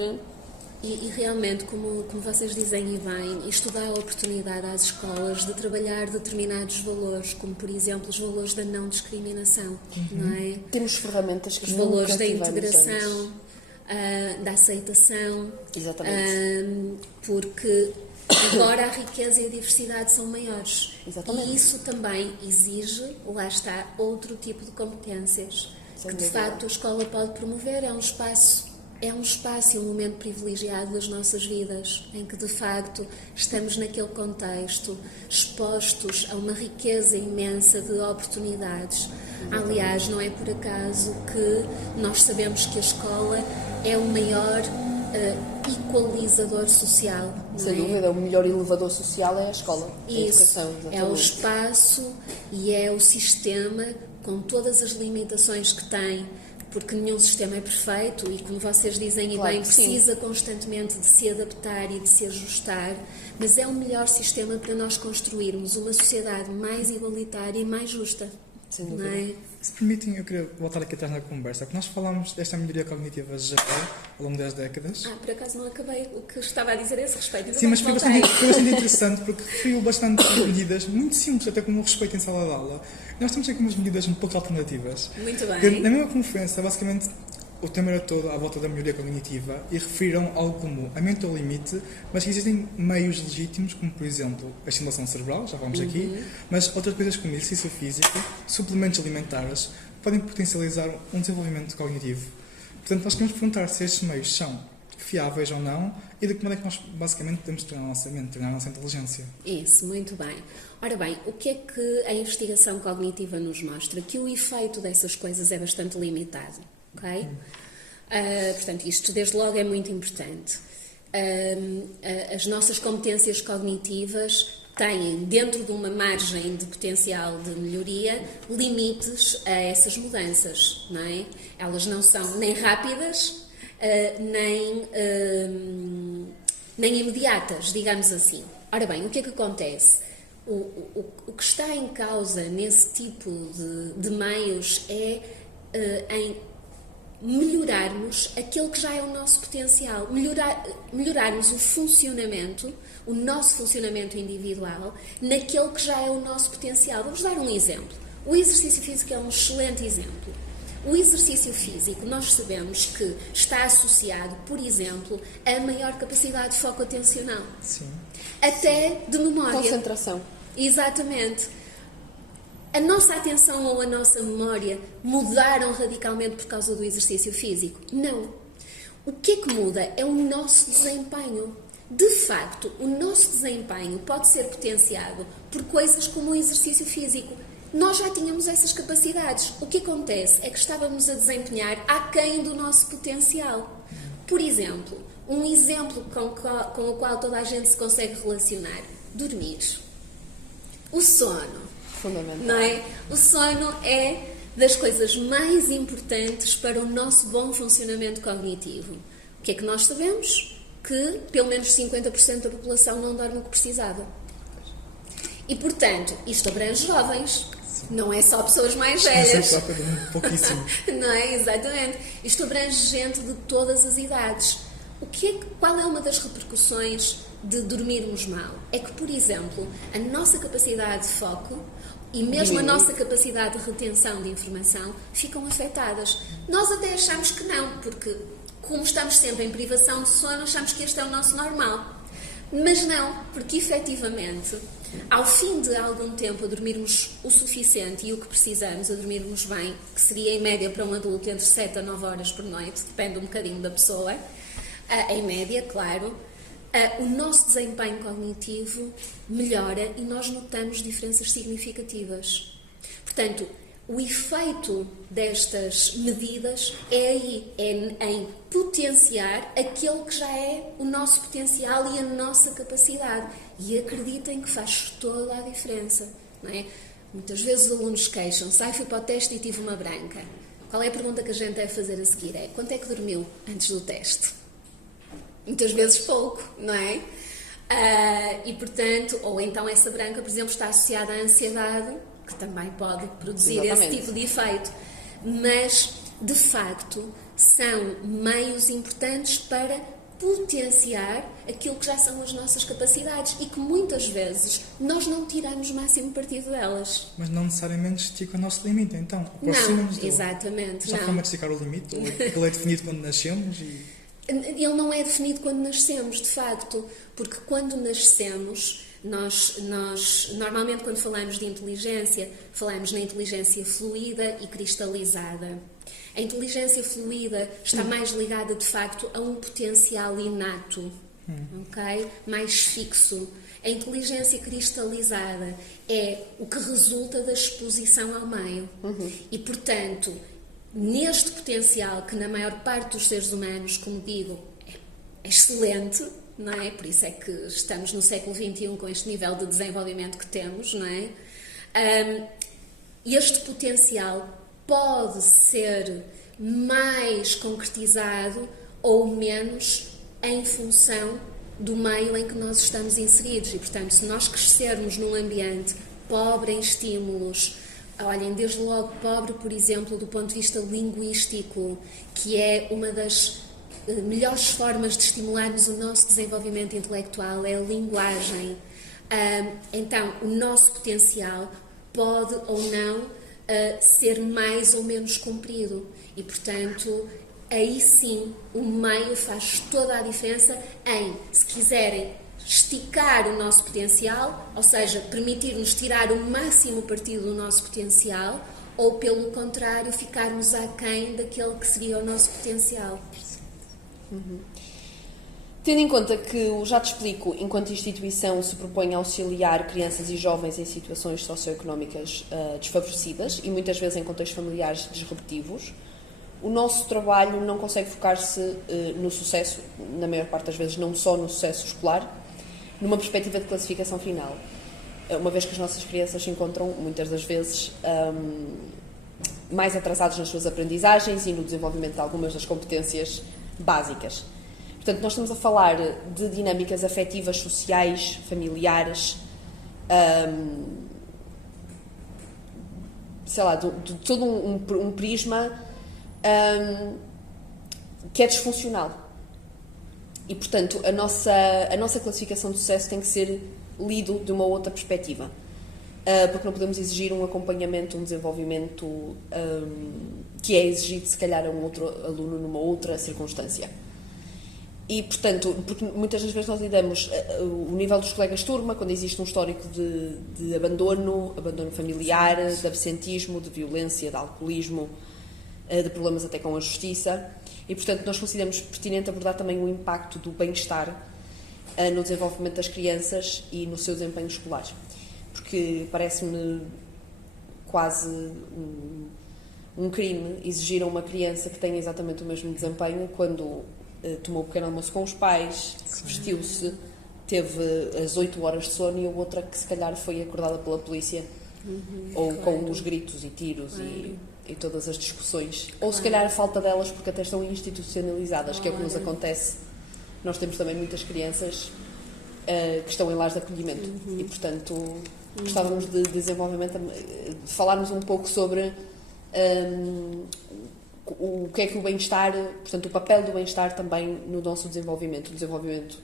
E realmente, como vocês dizem e bem, isto dá a oportunidade às escolas de trabalhar determinados valores, como por exemplo os valores da não discriminação, não é? Temos ferramentas que Os valores nunca da tivemos integração, antes. da aceitação, Exatamente. porque agora a riqueza e a diversidade são maiores. Exatamente. E isso também exige, lá está, outro tipo de competências Sem que de dúvida. facto a escola pode promover. É um espaço e um momento privilegiado das nossas vidas, em que de facto estamos naquele contexto, expostos a uma riqueza imensa de oportunidades. Aliás, não é por acaso que nós sabemos que a escola é o maior equalizador social. Não Sem é? dúvida, o melhor elevador social é a escola, a Isso, educação. é o exatamente. espaço e é o sistema com todas as limitações que tem, porque nenhum sistema é perfeito e, como vocês dizem e Claro bem, que sim. precisa constantemente de se adaptar e de se ajustar, mas é o melhor sistema para nós construirmos uma sociedade mais igualitária e mais justa. Sem Não dúvida. é? Se permitem, eu queria voltar aqui atrás na conversa, porque nós falámos desta melhoria cognitiva já ao longo das décadas. Por acaso não acabei o que estava a dizer a esse respeito. Sim, mas foi voltei. bastante interessante porque referiu bastante medidas muito simples, até como o respeito em sala de aula. Nós temos aqui umas medidas um pouco alternativas. Muito bem. Que, na mesma conferência, basicamente, o tema era todo à volta da melhoria cognitiva e referiram algo como a mente ao limite, mas que existem meios legítimos, como por exemplo a estimulação cerebral, já vamos aqui, mas outras coisas como exercício físico, suplementos alimentares, podem potencializar um desenvolvimento cognitivo. Portanto, nós queremos perguntar se estes meios são fiáveis ou não e de que maneira é que nós basicamente podemos treinar a nossa mente, treinar a nossa inteligência. Isso, muito bem. Ora bem, o que é que a investigação cognitiva nos mostra? Que o efeito dessas coisas é bastante limitado, ok? Portanto, isto desde logo é muito importante. As nossas competências cognitivas têm, dentro de uma margem de potencial de melhoria, limites a essas mudanças, não é? Elas não são nem rápidas, nem imediatas, digamos assim. Ora bem, o que é que acontece? O que está em causa nesse tipo de meios é em melhorarmos aquilo que já é o nosso potencial, melhorarmos o nosso funcionamento individual naquele que já é o nosso potencial. Vamos dar um exemplo. O exercício físico é um excelente exemplo. O exercício físico, nós sabemos que está associado, por exemplo, a maior capacidade de foco atencional. Sim. Até de memória. Concentração. Exatamente. A nossa atenção ou a nossa memória mudaram radicalmente por causa do exercício físico? Não. O que é que muda? É o nosso desempenho. De facto, o nosso desempenho pode ser potenciado por coisas como o exercício físico. Nós já tínhamos essas capacidades. O que acontece é que estávamos a desempenhar aquém do nosso potencial. Por exemplo, um exemplo com o qual toda a gente se consegue relacionar. Dormir. O sono. Fundamental. Não é? O sono é das coisas mais importantes para o nosso bom funcionamento cognitivo. O que é que nós sabemos? Que pelo menos 50% da população não dorme o que precisava. E, portanto, isto abrange jovens, não é só pessoas mais velhas. Pouquíssimo. Não é? Exatamente. Isto abrange gente de todas as idades. Qual é uma das repercussões de dormirmos mal? É que, por exemplo, a nossa capacidade de foco e mesmo a nossa capacidade de retenção de informação ficam afetadas. Nós até achamos que não, porque como estamos sempre em privação de sono, achamos que este é o nosso normal. Mas não, porque efetivamente, ao fim de algum tempo a dormirmos o suficiente e o que precisamos, a dormirmos bem, que seria em média para um adulto entre 7 a 9 horas por noite, depende um bocadinho da pessoa, em média, claro, o nosso desempenho cognitivo melhora e nós notamos diferenças significativas. Portanto, o efeito destas medidas é aí, é em potenciar aquele que já é o nosso potencial e a nossa capacidade. E acreditem que faz toda a diferença, não é? Muitas vezes os alunos queixam-se, fui para o teste e tive uma branca. Qual é a pergunta que a gente deve fazer a seguir? É, quanto é que dormiu antes do teste? Muitas vezes pouco, não é? E portanto, ou então essa branca, por exemplo, está associada à ansiedade, que também pode produzir esse tipo de efeito. Mas, de facto, são meios importantes para potenciar aquilo que já são as nossas capacidades e que muitas vezes nós não tiramos o máximo partido delas. Mas não necessariamente estica o nosso limite, então. Não, exatamente. Já forma de esticar o limite, ou ele é definido quando nascemos Ele não é definido quando nascemos, de facto, porque quando nascemos, nós normalmente quando falamos de inteligência, falamos na inteligência fluida e cristalizada. A inteligência fluida está mais ligada, de facto, a um potencial inato, ok? Mais fixo. A inteligência cristalizada é o que resulta da exposição ao meio. E, portanto, neste potencial que na maior parte dos seres humanos, como digo, é excelente, não é? Por isso é que estamos no século XXI com este nível de desenvolvimento que temos, não é? Este potencial pode ser mais concretizado ou menos em função do meio em que nós estamos inseridos. E, portanto, se nós crescermos num ambiente pobre em estímulos, olhem, desde logo pobre, por exemplo, do ponto de vista linguístico, que é uma das melhores formas de estimularmos o nosso desenvolvimento intelectual, é a linguagem. Então, o nosso potencial pode ou não ser mais ou menos comprido. E, portanto, aí sim, o meio faz toda a diferença em, se quiserem, esticar o nosso potencial, ou seja, permitir-nos tirar o máximo partido do nosso potencial, ou, pelo contrário, ficarmos aquém daquele que seria o nosso potencial. Tendo em conta que o Já Te Explico, enquanto instituição, se propõe a auxiliar crianças e jovens em situações socioeconómicas desfavorecidas e muitas vezes em contextos familiares disruptivos, o nosso trabalho não consegue focar-se no sucesso, na maior parte das vezes não só no sucesso escolar, numa perspectiva de classificação final. Uma vez que as nossas crianças se encontram, muitas das vezes, mais atrasadas nas suas aprendizagens e no desenvolvimento de algumas das competências básicas. Portanto, nós estamos a falar de dinâmicas afetivas, sociais, familiares, sei lá, de todo um prisma que é disfuncional. E, portanto, a nossa classificação de sucesso tem que ser lido de uma outra perspectiva. Porque não podemos exigir um acompanhamento, um desenvolvimento que é exigido, se calhar, a um outro aluno numa outra circunstância. E, portanto, porque muitas das vezes nós lidamos o nível dos colegas de turma, quando existe um histórico de abandono familiar, de absentismo, de violência, de alcoolismo, de problemas até com a justiça, e portanto nós consideramos pertinente abordar também o impacto do bem-estar no desenvolvimento das crianças e no seu desempenho escolar, porque parece-me quase um crime exigir a uma criança que tenha exatamente o mesmo desempenho quando tomou o pequeno almoço com os pais, vestiu-se, teve as 8 horas de sono, e a outra que se calhar foi acordada pela polícia, ou com os gritos e tiros e todas as discussões, ou se calhar a falta delas porque até estão institucionalizadas, que é o que nos acontece. Nós temos também muitas crianças que estão em lares de acolhimento e, portanto, gostávamos de desenvolvimento, de falarmos um pouco sobre o que é que o bem-estar, portanto, o papel do bem-estar também no nosso desenvolvimento. O desenvolvimento,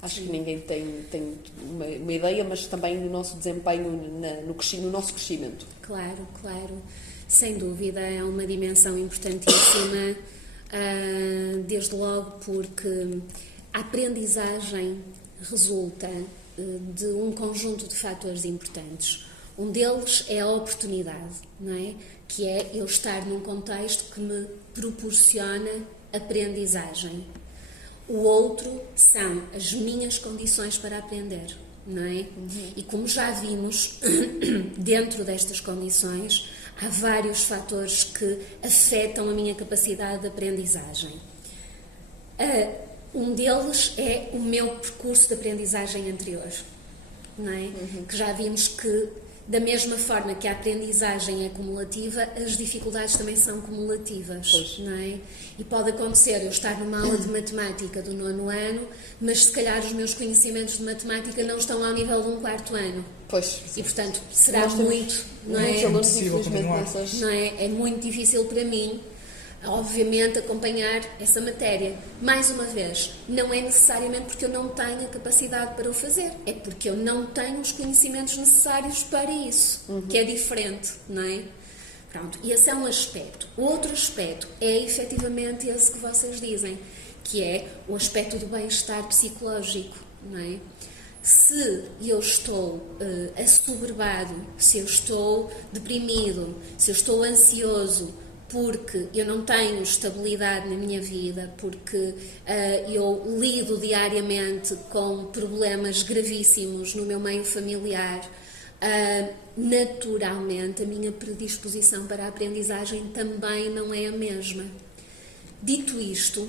acho que ninguém tem uma ideia, mas também no nosso desempenho, no nosso crescimento. Claro, claro. Sem dúvida, é uma dimensão importantíssima, desde logo porque a aprendizagem resulta de um conjunto de fatores importantes. Um deles é a oportunidade, não é? Que é eu estar num contexto que me proporciona aprendizagem. O outro são as minhas condições para aprender, não é? E como já vimos, dentro destas condições, há vários fatores que afetam a minha capacidade de aprendizagem. Um deles é o meu percurso de aprendizagem anterior, não é? Que já vimos que, da mesma forma que a aprendizagem é cumulativa, as dificuldades também são cumulativas, não é? E pode acontecer eu estar numa aula de matemática do 9º ano, mas se calhar os meus conhecimentos de matemática não estão ao nível de um 4º ano. Pois. E, portanto, será muito, não é? Não é? É muito difícil para mim, obviamente, acompanhar essa matéria. Mais uma vez, não é necessariamente porque eu não tenho a capacidade para o fazer, é porque eu não tenho os conhecimentos necessários para isso, que é diferente, não é? Pronto, e esse é um aspecto. O outro aspecto é efetivamente esse que vocês dizem, que é o aspecto do bem-estar psicológico, não é? Se eu estou assoberbado, se eu estou deprimido, se eu estou ansioso, porque eu não tenho estabilidade na minha vida, porque eu lido diariamente com problemas gravíssimos no meu meio familiar, naturalmente a minha predisposição para a aprendizagem também não é a mesma. Dito isto,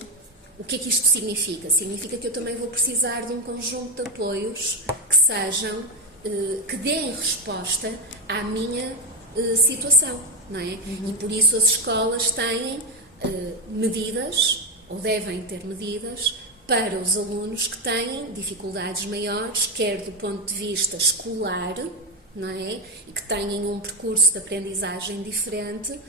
o que é que isto significa? Significa que eu também vou precisar de um conjunto de apoios que sejam, que deem resposta à minha situação, não é? E por isso as escolas têm medidas, ou devem ter medidas, para os alunos que têm dificuldades maiores, quer do ponto de vista escolar, não é? E que têm um percurso de aprendizagem diferente,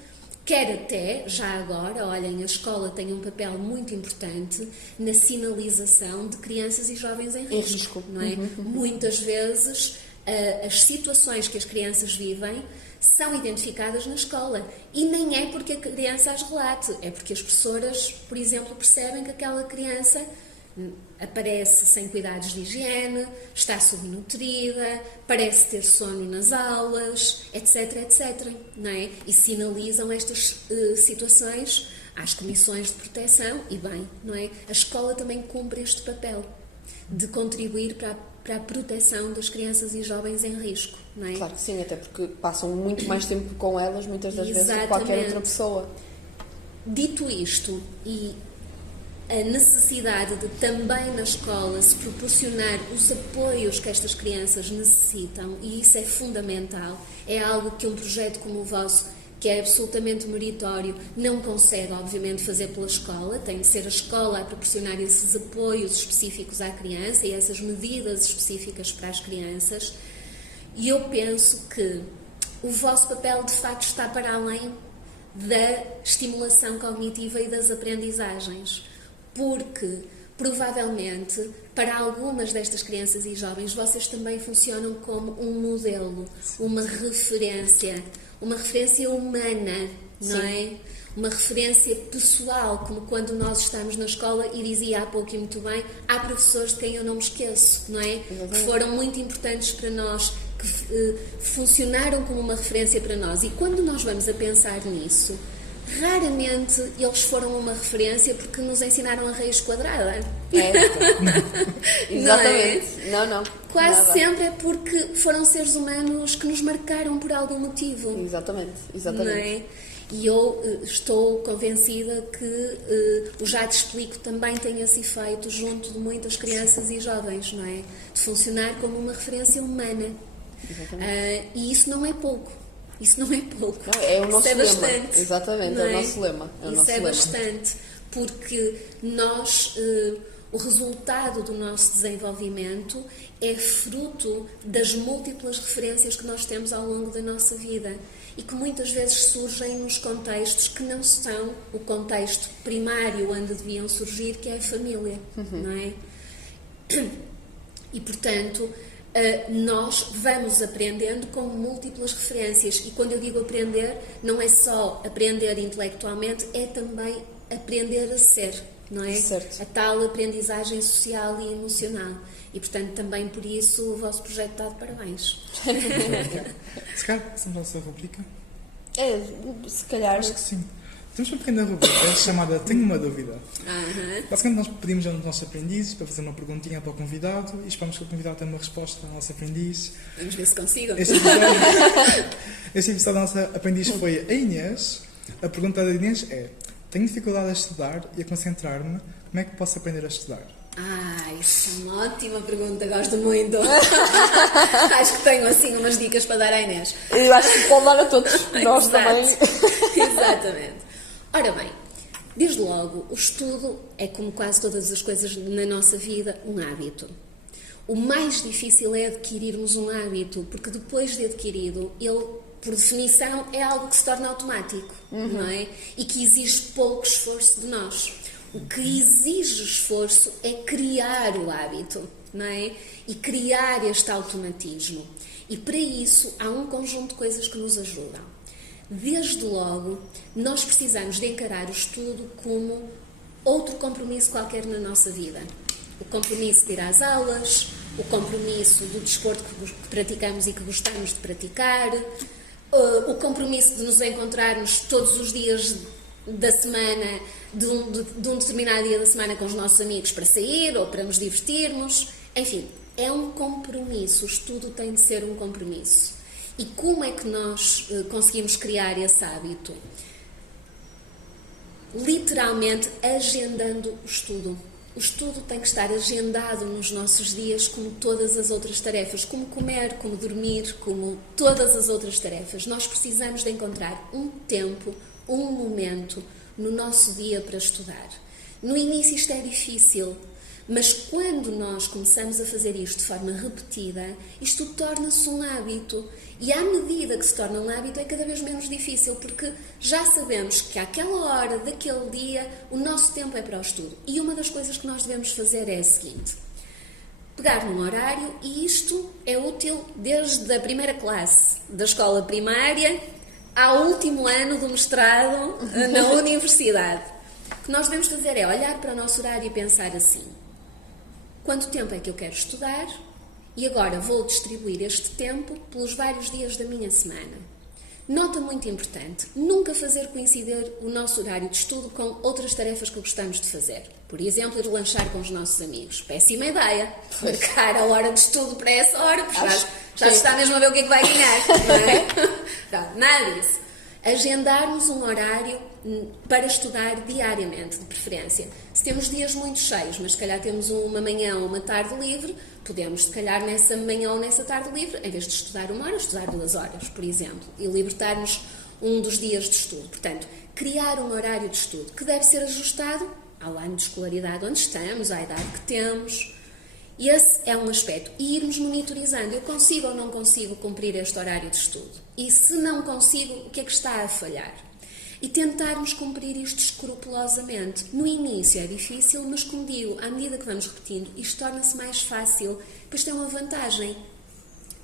quer até, já agora, olhem, a escola tem um papel muito importante na sinalização de crianças e jovens em risco, não é? Muitas vezes as situações que as crianças vivem são identificadas na escola, e nem é porque a criança as relate, é porque as professoras, por exemplo, percebem que aquela criança aparece sem cuidados de higiene, está subnutrida, parece ter sono nas aulas, etc, etc, não é? E sinalizam estas situações às comissões de proteção, e bem, não é? A escola também cumpre este papel de contribuir para a proteção das crianças e jovens em risco, não é? Claro que sim, até porque passam muito mais tempo com elas, muitas das vezes, do que qualquer outra pessoa. Dito isto, e a necessidade de também na escola se proporcionar os apoios que estas crianças necessitam, e isso é fundamental, é algo que um projeto como o vosso, que é absolutamente meritório, não consegue, obviamente, fazer pela escola. Tem de ser a escola a proporcionar esses apoios específicos à criança e essas medidas específicas para as crianças. E eu penso que o vosso papel, de facto, está para além da estimulação cognitiva e das aprendizagens, porque, provavelmente, para algumas destas crianças e jovens, vocês também funcionam como um modelo, uma referência humana, não é? Uma referência pessoal, como quando nós estamos na escola, e dizia há pouco e muito bem, há professores de quem eu não me esqueço, não é? Que foram muito importantes para nós, que funcionaram como uma referência para nós. E quando nós vamos a pensar nisso, raramente eles foram uma referência porque nos ensinaram a raiz quadrada. Exatamente. Não. Quase Nada. sempre é porque foram seres humanos que nos marcaram por algum motivo. Exatamente. Não é? E eu estou convencida que o Já Te Explico também tem esse efeito junto de muitas crianças e jovens, não é? De funcionar como uma referência humana. E isso não é pouco. Isso não é pouco. Não, é o nosso isso é lema. bastante. Exatamente, não é o nosso lema. Isso é bastante. Porque nós, o resultado do nosso desenvolvimento é fruto das múltiplas referências que nós temos ao longo da nossa vida e que muitas vezes surgem nos contextos que não são o contexto primário onde deviam surgir, que é a família, não é? E, portanto, nós vamos aprendendo com múltiplas referências. E quando eu digo aprender, não é só aprender intelectualmente, é também aprender a ser, não é? Certo. A tal aprendizagem social e emocional. E, portanto, também por isso o vosso projeto está de parabéns. Se calhar, passamos à nossa rubrica? Se calhar. Acho que sim. Temos uma pequena rubrica chamada Tenho uma Dúvida. Basicamente, nós pedimos aos nossos aprendizes para fazer uma perguntinha para o convidado e esperamos que o convidado tenha uma resposta ao nosso aprendiz. Vamos ver se consigo. Este episódio da nossa aprendiz foi a Inês. A pergunta da Inês é: tenho dificuldade a estudar e a concentrar-me, como é que posso aprender a estudar? Isso é uma ótima pergunta, gosto muito. Acho que tenho assim umas dicas para dar à Inês. Eu acho que pode dar a todos nós também. Exatamente. Ora bem, desde logo, o estudo é, como quase todas as coisas na nossa vida, um hábito. O mais difícil é adquirirmos um hábito, porque depois de adquirido, ele, por definição, é algo que se torna automático, não é? E que exige pouco esforço de nós. O que exige esforço é criar o hábito, não é? E criar este automatismo. E para isso há um conjunto de coisas que nos ajudam. Desde logo, nós precisamos de encarar o estudo como outro compromisso qualquer na nossa vida. O compromisso de ir às aulas, o compromisso do desporto que praticamos e que gostamos de praticar, o compromisso de nos encontrarmos todos os dias da semana, de um determinado dia da semana com os nossos amigos para sair ou para nos divertirmos. Enfim, é um compromisso. O estudo tem de ser um compromisso. E como é que nós conseguimos criar esse hábito? Literalmente agendando o estudo. O estudo tem que estar agendado nos nossos dias como todas as outras tarefas, como comer, como dormir, como todas as outras tarefas. Nós precisamos de encontrar um tempo, um momento no nosso dia para estudar. No início isto é difícil, mas quando nós começamos a fazer isto de forma repetida, isto torna-se um hábito. E à medida que se torna um hábito é cada vez menos difícil, porque já sabemos que àquela hora, daquele dia, o nosso tempo é para o estudo. E uma das coisas que nós devemos fazer é a seguinte: pegar num horário, e isto é útil desde a primeira classe da escola primária ao último ano do mestrado na universidade. O que nós devemos fazer é olhar para o nosso horário e pensar assim: quanto tempo é que eu quero estudar? E agora vou distribuir este tempo pelos vários dias da minha semana. Nota muito importante: nunca fazer coincidir o nosso horário de estudo com outras tarefas que gostamos de fazer. Por exemplo, ir lanchar com os nossos amigos. Péssima ideia. Marcar a hora de estudo para essa hora, porque já se está mesmo a ver o que é que vai ganhar. Não é? Não, nada disso. Agendarmos um horário para estudar diariamente, de preferência. Se temos dias muito cheios, mas se calhar temos uma manhã ou uma tarde livre, podemos, se calhar, nessa manhã ou nessa tarde livre, em vez de estudar 1 hora, estudar 2 horas, por exemplo, e libertar-nos um dos dias de estudo. Portanto, criar um horário de estudo que deve ser ajustado ao ano de escolaridade onde estamos, à idade que temos. Esse é um aspecto. E irmos monitorizando. Eu consigo ou não consigo cumprir este horário de estudo? E se não consigo, o que é que está a falhar? E tentarmos cumprir isto escrupulosamente. No início é difícil, mas como digo, à medida que vamos repetindo, isto torna-se mais fácil. Pois tem uma vantagem.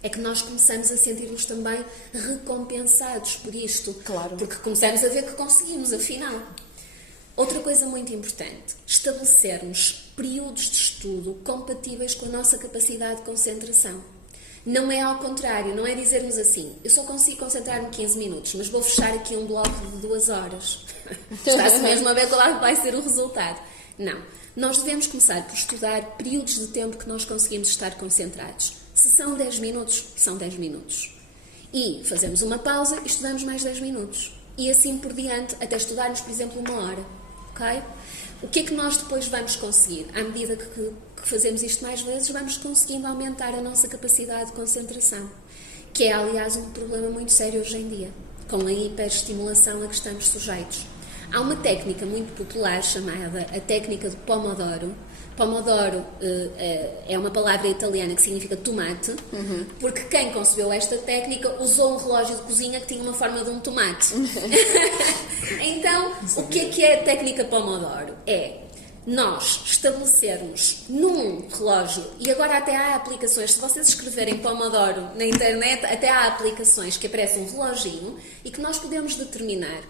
É que nós começamos a sentir-nos também recompensados por isto. Claro. Porque começamos a ver que conseguimos, afinal. Outra coisa muito importante: estabelecermos períodos de estudo compatíveis com a nossa capacidade de concentração. Não é ao contrário, não é dizermos assim, eu só consigo concentrar-me 15 minutos, mas vou fechar aqui um bloco de 2 horas. Está-se mesmo a ver qual vai ser o resultado. Não. Nós devemos começar por estudar períodos de tempo que nós conseguimos estar concentrados. Se são 10 minutos, são 10 minutos. E fazemos uma pausa e estudamos mais 10 minutos. E assim por diante, até estudarmos, por exemplo, 1 hora. Ok? O que é que nós depois vamos conseguir? À medida que fazemos isto mais vezes, vamos conseguindo aumentar a nossa capacidade de concentração, que é, aliás, um problema muito sério hoje em dia, com a hiperestimulação a que estamos sujeitos. Há uma técnica muito popular chamada a técnica do Pomodoro. Pomodoro é uma palavra italiana que significa tomate, porque quem concebeu esta técnica usou um relógio de cozinha que tinha uma forma de um tomate. Então, o que é a técnica Pomodoro? É nós estabelecermos num relógio, e agora até há aplicações, se vocês escreverem Pomodoro na internet, até há aplicações que aparecem um reloginho e que nós podemos determinar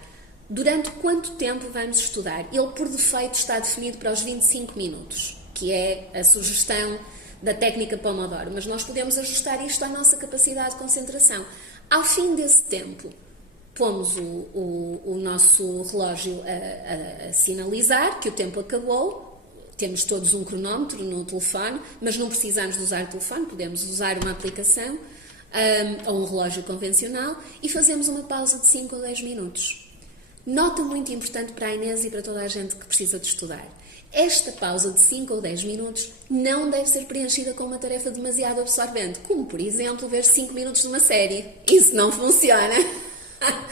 durante quanto tempo vamos estudar. Ele, por defeito, está definido para os 25 minutos, que é a sugestão da técnica Pomodoro, mas nós podemos ajustar isto à nossa capacidade de concentração. Ao fim desse tempo, pomos o nosso relógio a sinalizar que o tempo acabou. Temos todos um cronómetro no telefone, mas não precisamos de usar o telefone, podemos usar uma aplicação ou um relógio convencional e fazemos uma pausa de 5 ou 10 minutos. Nota muito importante para a Inês e para toda a gente que precisa de estudar. Esta pausa de 5 ou 10 minutos não deve ser preenchida com uma tarefa demasiado absorvente, como, por exemplo, ver 5 minutos de uma série. Isso não funciona.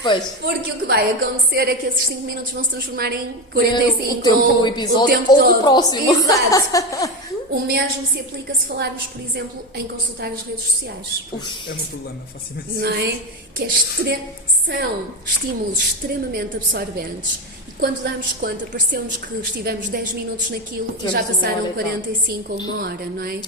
Pois. Porque o que vai acontecer é que esses 5 minutos vão se transformar em 45 o tempo do episódio o tempo ou todo. do próximo. Exato. O mesmo se aplica se falarmos, por exemplo, em consultar as redes sociais. É um problema, facilmente. Não é? Que são estímulos extremamente absorventes e quando damos conta, pareceu-nos que estivemos 10 minutos naquilo e já passaram 45 ou 1 hora, não é?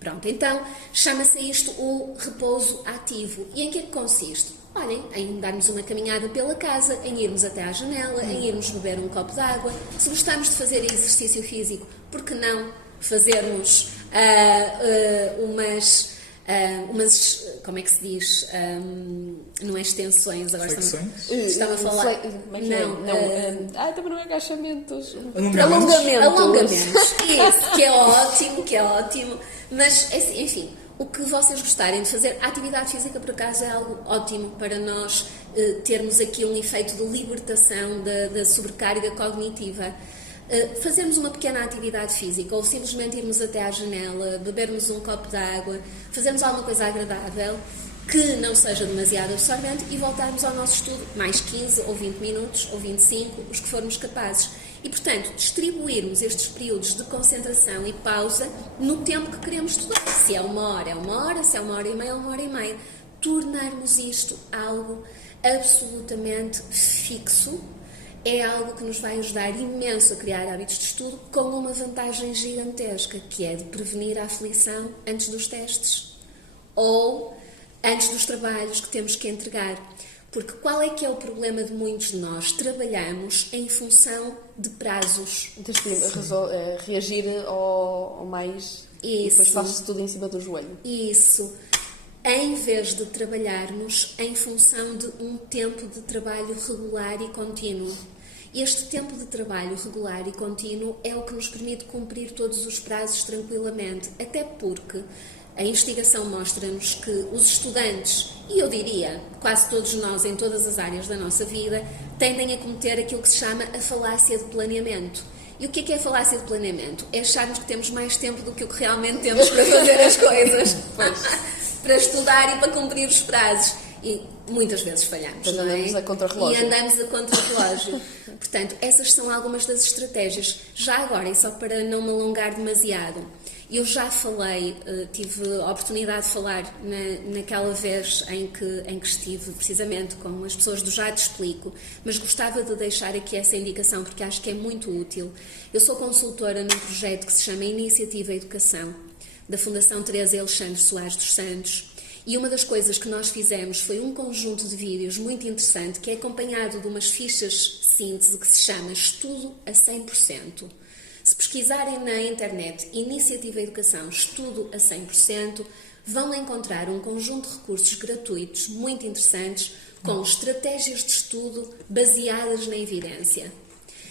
Pronto, então chama-se isto o repouso ativo. E em que é que consiste? Olhem, em darmos uma caminhada pela casa, em irmos até à janela, em irmos beber um copo de água. Se gostamos de fazer exercício físico, por que não fazermos umas, como é que se diz? Não é extensões, agora Flexões? estava a falar. Também não é agachamentos. Alongamentos. Isso, que é ótimo. Mas, enfim, o que vocês gostarem de fazer, a atividade física, por acaso, é algo ótimo para nós termos aqui um efeito de libertação da sobrecarga cognitiva. Fazermos uma pequena atividade física ou simplesmente irmos até à janela, bebermos um copo de água, fazermos alguma coisa agradável que não seja demasiado absorvente e voltarmos ao nosso estudo mais 15 ou 20 minutos ou 25, os que formos capazes. E, portanto, distribuirmos estes períodos de concentração e pausa no tempo que queremos estudar. Se é 1 hora, é 1 hora, se é 1 hora e meia, é 1 hora e meia. Tornarmos isto algo absolutamente fixo é algo que nos vai ajudar imenso a criar hábitos de estudo, com uma vantagem gigantesca, que é de prevenir a aflição antes dos testes ou antes dos trabalhos que temos que entregar. Porque qual é que é o problema de muitos de nós? Trabalhamos em função de prazos. Reagir ao mais... Isso. E depois faz-se tudo em cima do joelho. Isso. Em vez de trabalharmos em função de um tempo de trabalho regular e contínuo. Este tempo de trabalho regular e contínuo é o que nos permite cumprir todos os prazos tranquilamente, até porque a investigação mostra-nos que os estudantes, e eu diria quase todos nós em todas as áreas da nossa vida, tendem a cometer aquilo que se chama a falácia de planeamento. E o que é a falácia de planeamento? É acharmos que temos mais tempo do que o que realmente temos para fazer as coisas. Para estudar e para cumprir os prazos. E muitas vezes falhamos, não é? Andamos a contrarrelógio. E andamos a contrarrelógio. Portanto, essas são algumas das estratégias. Já agora, e só para não me alongar demasiado, eu já falei, tive a oportunidade de falar naquela vez em que estive precisamente com as pessoas do Já Te Explico, mas gostava de deixar aqui essa indicação porque acho que é muito útil. Eu sou consultora num projeto que se chama Iniciativa Educação, da Fundação Teresa Alexandre Soares dos Santos, e uma das coisas que nós fizemos foi um conjunto de vídeos muito interessante que é acompanhado de umas fichas de síntese que se chama Estudo a 100%. Se pesquisarem na internet Iniciativa Educação Estudo a 100%, vão encontrar um conjunto de recursos gratuitos muito interessantes com estratégias de estudo baseadas na evidência.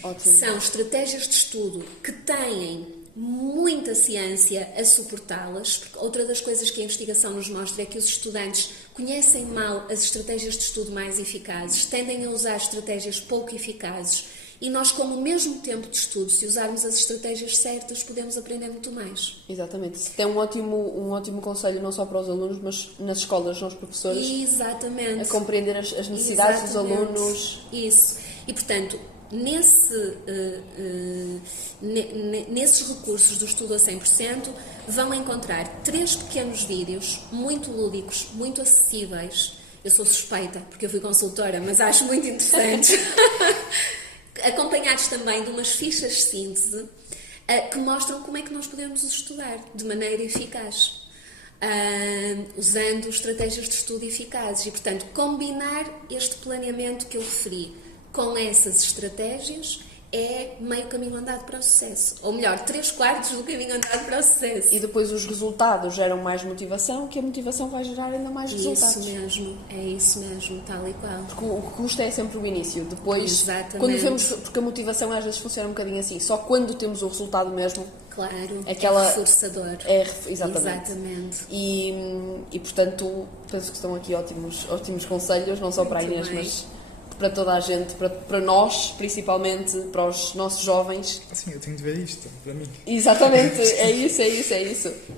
Ótimo. São estratégias de estudo que têm muita ciência a suportá-las, porque outra das coisas que a investigação nos mostra é que os estudantes conhecem mal as estratégias de estudo mais eficazes, tendem a usar estratégias pouco eficazes, e nós, com o mesmo tempo de estudo, se usarmos as estratégias certas, podemos aprender muito mais. Exatamente. Isso tem um ótimo conselho, não só para os alunos, mas nas escolas, nós professores, Exatamente. a compreender as necessidades dos alunos. Isso. E, portanto, nesses recursos do estudo a 100%, vão encontrar 3 pequenos vídeos, muito lúdicos, muito acessíveis. Eu sou suspeita, porque eu fui consultora, mas acho muito interessantes. Acompanhados também de umas fichas de síntese que mostram como é que nós podemos estudar de maneira eficaz, usando estratégias de estudo eficazes. E, portanto, combinar este planeamento que eu referi com essas estratégias é meio caminho andado para o sucesso. Ou melhor, 3/4 do caminho andado para o sucesso. E depois os resultados geram mais motivação, que a motivação vai gerar ainda mais resultados. É isso mesmo, tal e qual. Porque o que custa é sempre o início. Depois, Exatamente. quando vemos, porque a motivação às vezes funciona um bocadinho assim, só quando temos o resultado mesmo. Claro, Aquela é reforçador. Exatamente. E portanto, penso que estão aqui ótimos conselhos, não só para a Muito Inês, bem. mas para toda a gente, para nós, principalmente, para os nossos jovens. Assim, eu tenho de ver isto, para mim. Exatamente, é isso.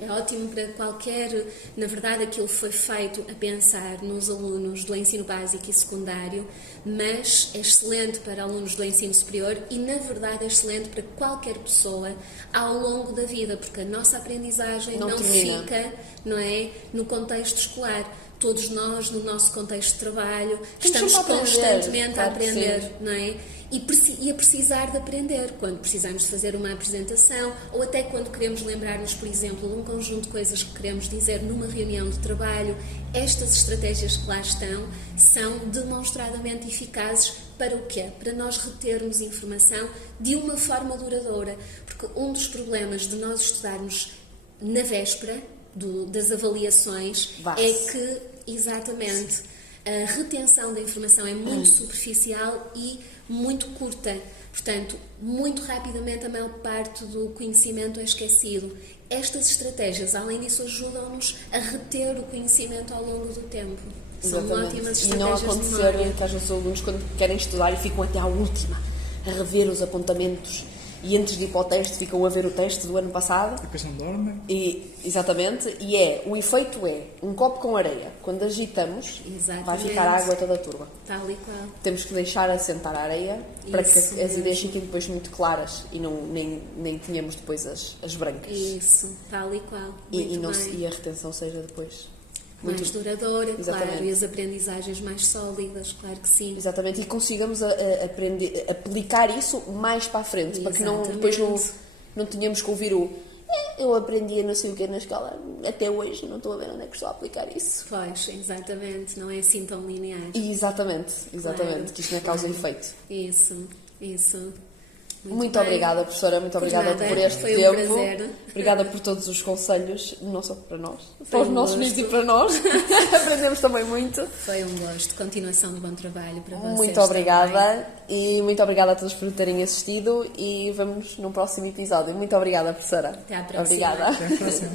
É ótimo para qualquer... Na verdade, aquilo foi feito a pensar nos alunos do ensino básico e secundário, mas é excelente para alunos do ensino superior e, na verdade, é excelente para qualquer pessoa ao longo da vida, porque a nossa aprendizagem não termina. fica, não é, no contexto escolar. Todos nós, no nosso contexto de trabalho, estamos constantemente a aprender, não é? E a precisar de aprender, quando precisamos de fazer uma apresentação, ou até quando queremos lembrar-nos, por exemplo, de um conjunto de coisas que queremos dizer numa reunião de trabalho. Estas estratégias que lá estão são demonstradamente eficazes para o quê? Para nós retermos informação de uma forma duradoura. Porque um dos problemas de nós estudarmos na véspera das avaliações é que, exatamente, a retenção da informação é muito superficial e muito curta. Portanto, muito rapidamente a maior parte do conhecimento é esquecido. Estas estratégias, além disso, ajudam-nos a reter o conhecimento ao longo do tempo. São ótimas estratégias. E não acontecer que às vezes os alunos, quando querem estudar, e ficam até à última a rever os apontamentos e antes de ir para o teste ficam a ver o teste do ano passado. E depois não dormem. Exatamente. O efeito é um copo com areia. Quando agitamos, vai ficar a água toda turva. Tal e qual. Temos que deixar assentar a areia para que as ideias fiquem depois muito claras e nem tenhamos depois as brancas. Isso, tal e qual. E a retenção seja depois mais duradoura, Exatamente. Claro, e as aprendizagens mais sólidas, claro que sim. Exatamente, e consigamos aplicar isso mais para a frente, para que depois não tenhamos que ouvir eu aprendi não sei o que na escola, até hoje não estou a ver onde é que estou a aplicar isso. Pois, exatamente, não é assim tão linear. Exatamente, Claro. que isto não é causa e efeito. Isso. Muito obrigada, professora, muito obrigada por este foi tempo. Um prazer. Obrigada por todos os conselhos, não só para nós, para os um nossos gosto. amigos e para nós. Aprendemos também muito. Foi um gosto. Continuação de bom trabalho para vocês. Muito obrigada e muito obrigada a todos por terem assistido e vemos num próximo episódio. Muito obrigada, professora. Até à próxima. Obrigada. Até a próxima.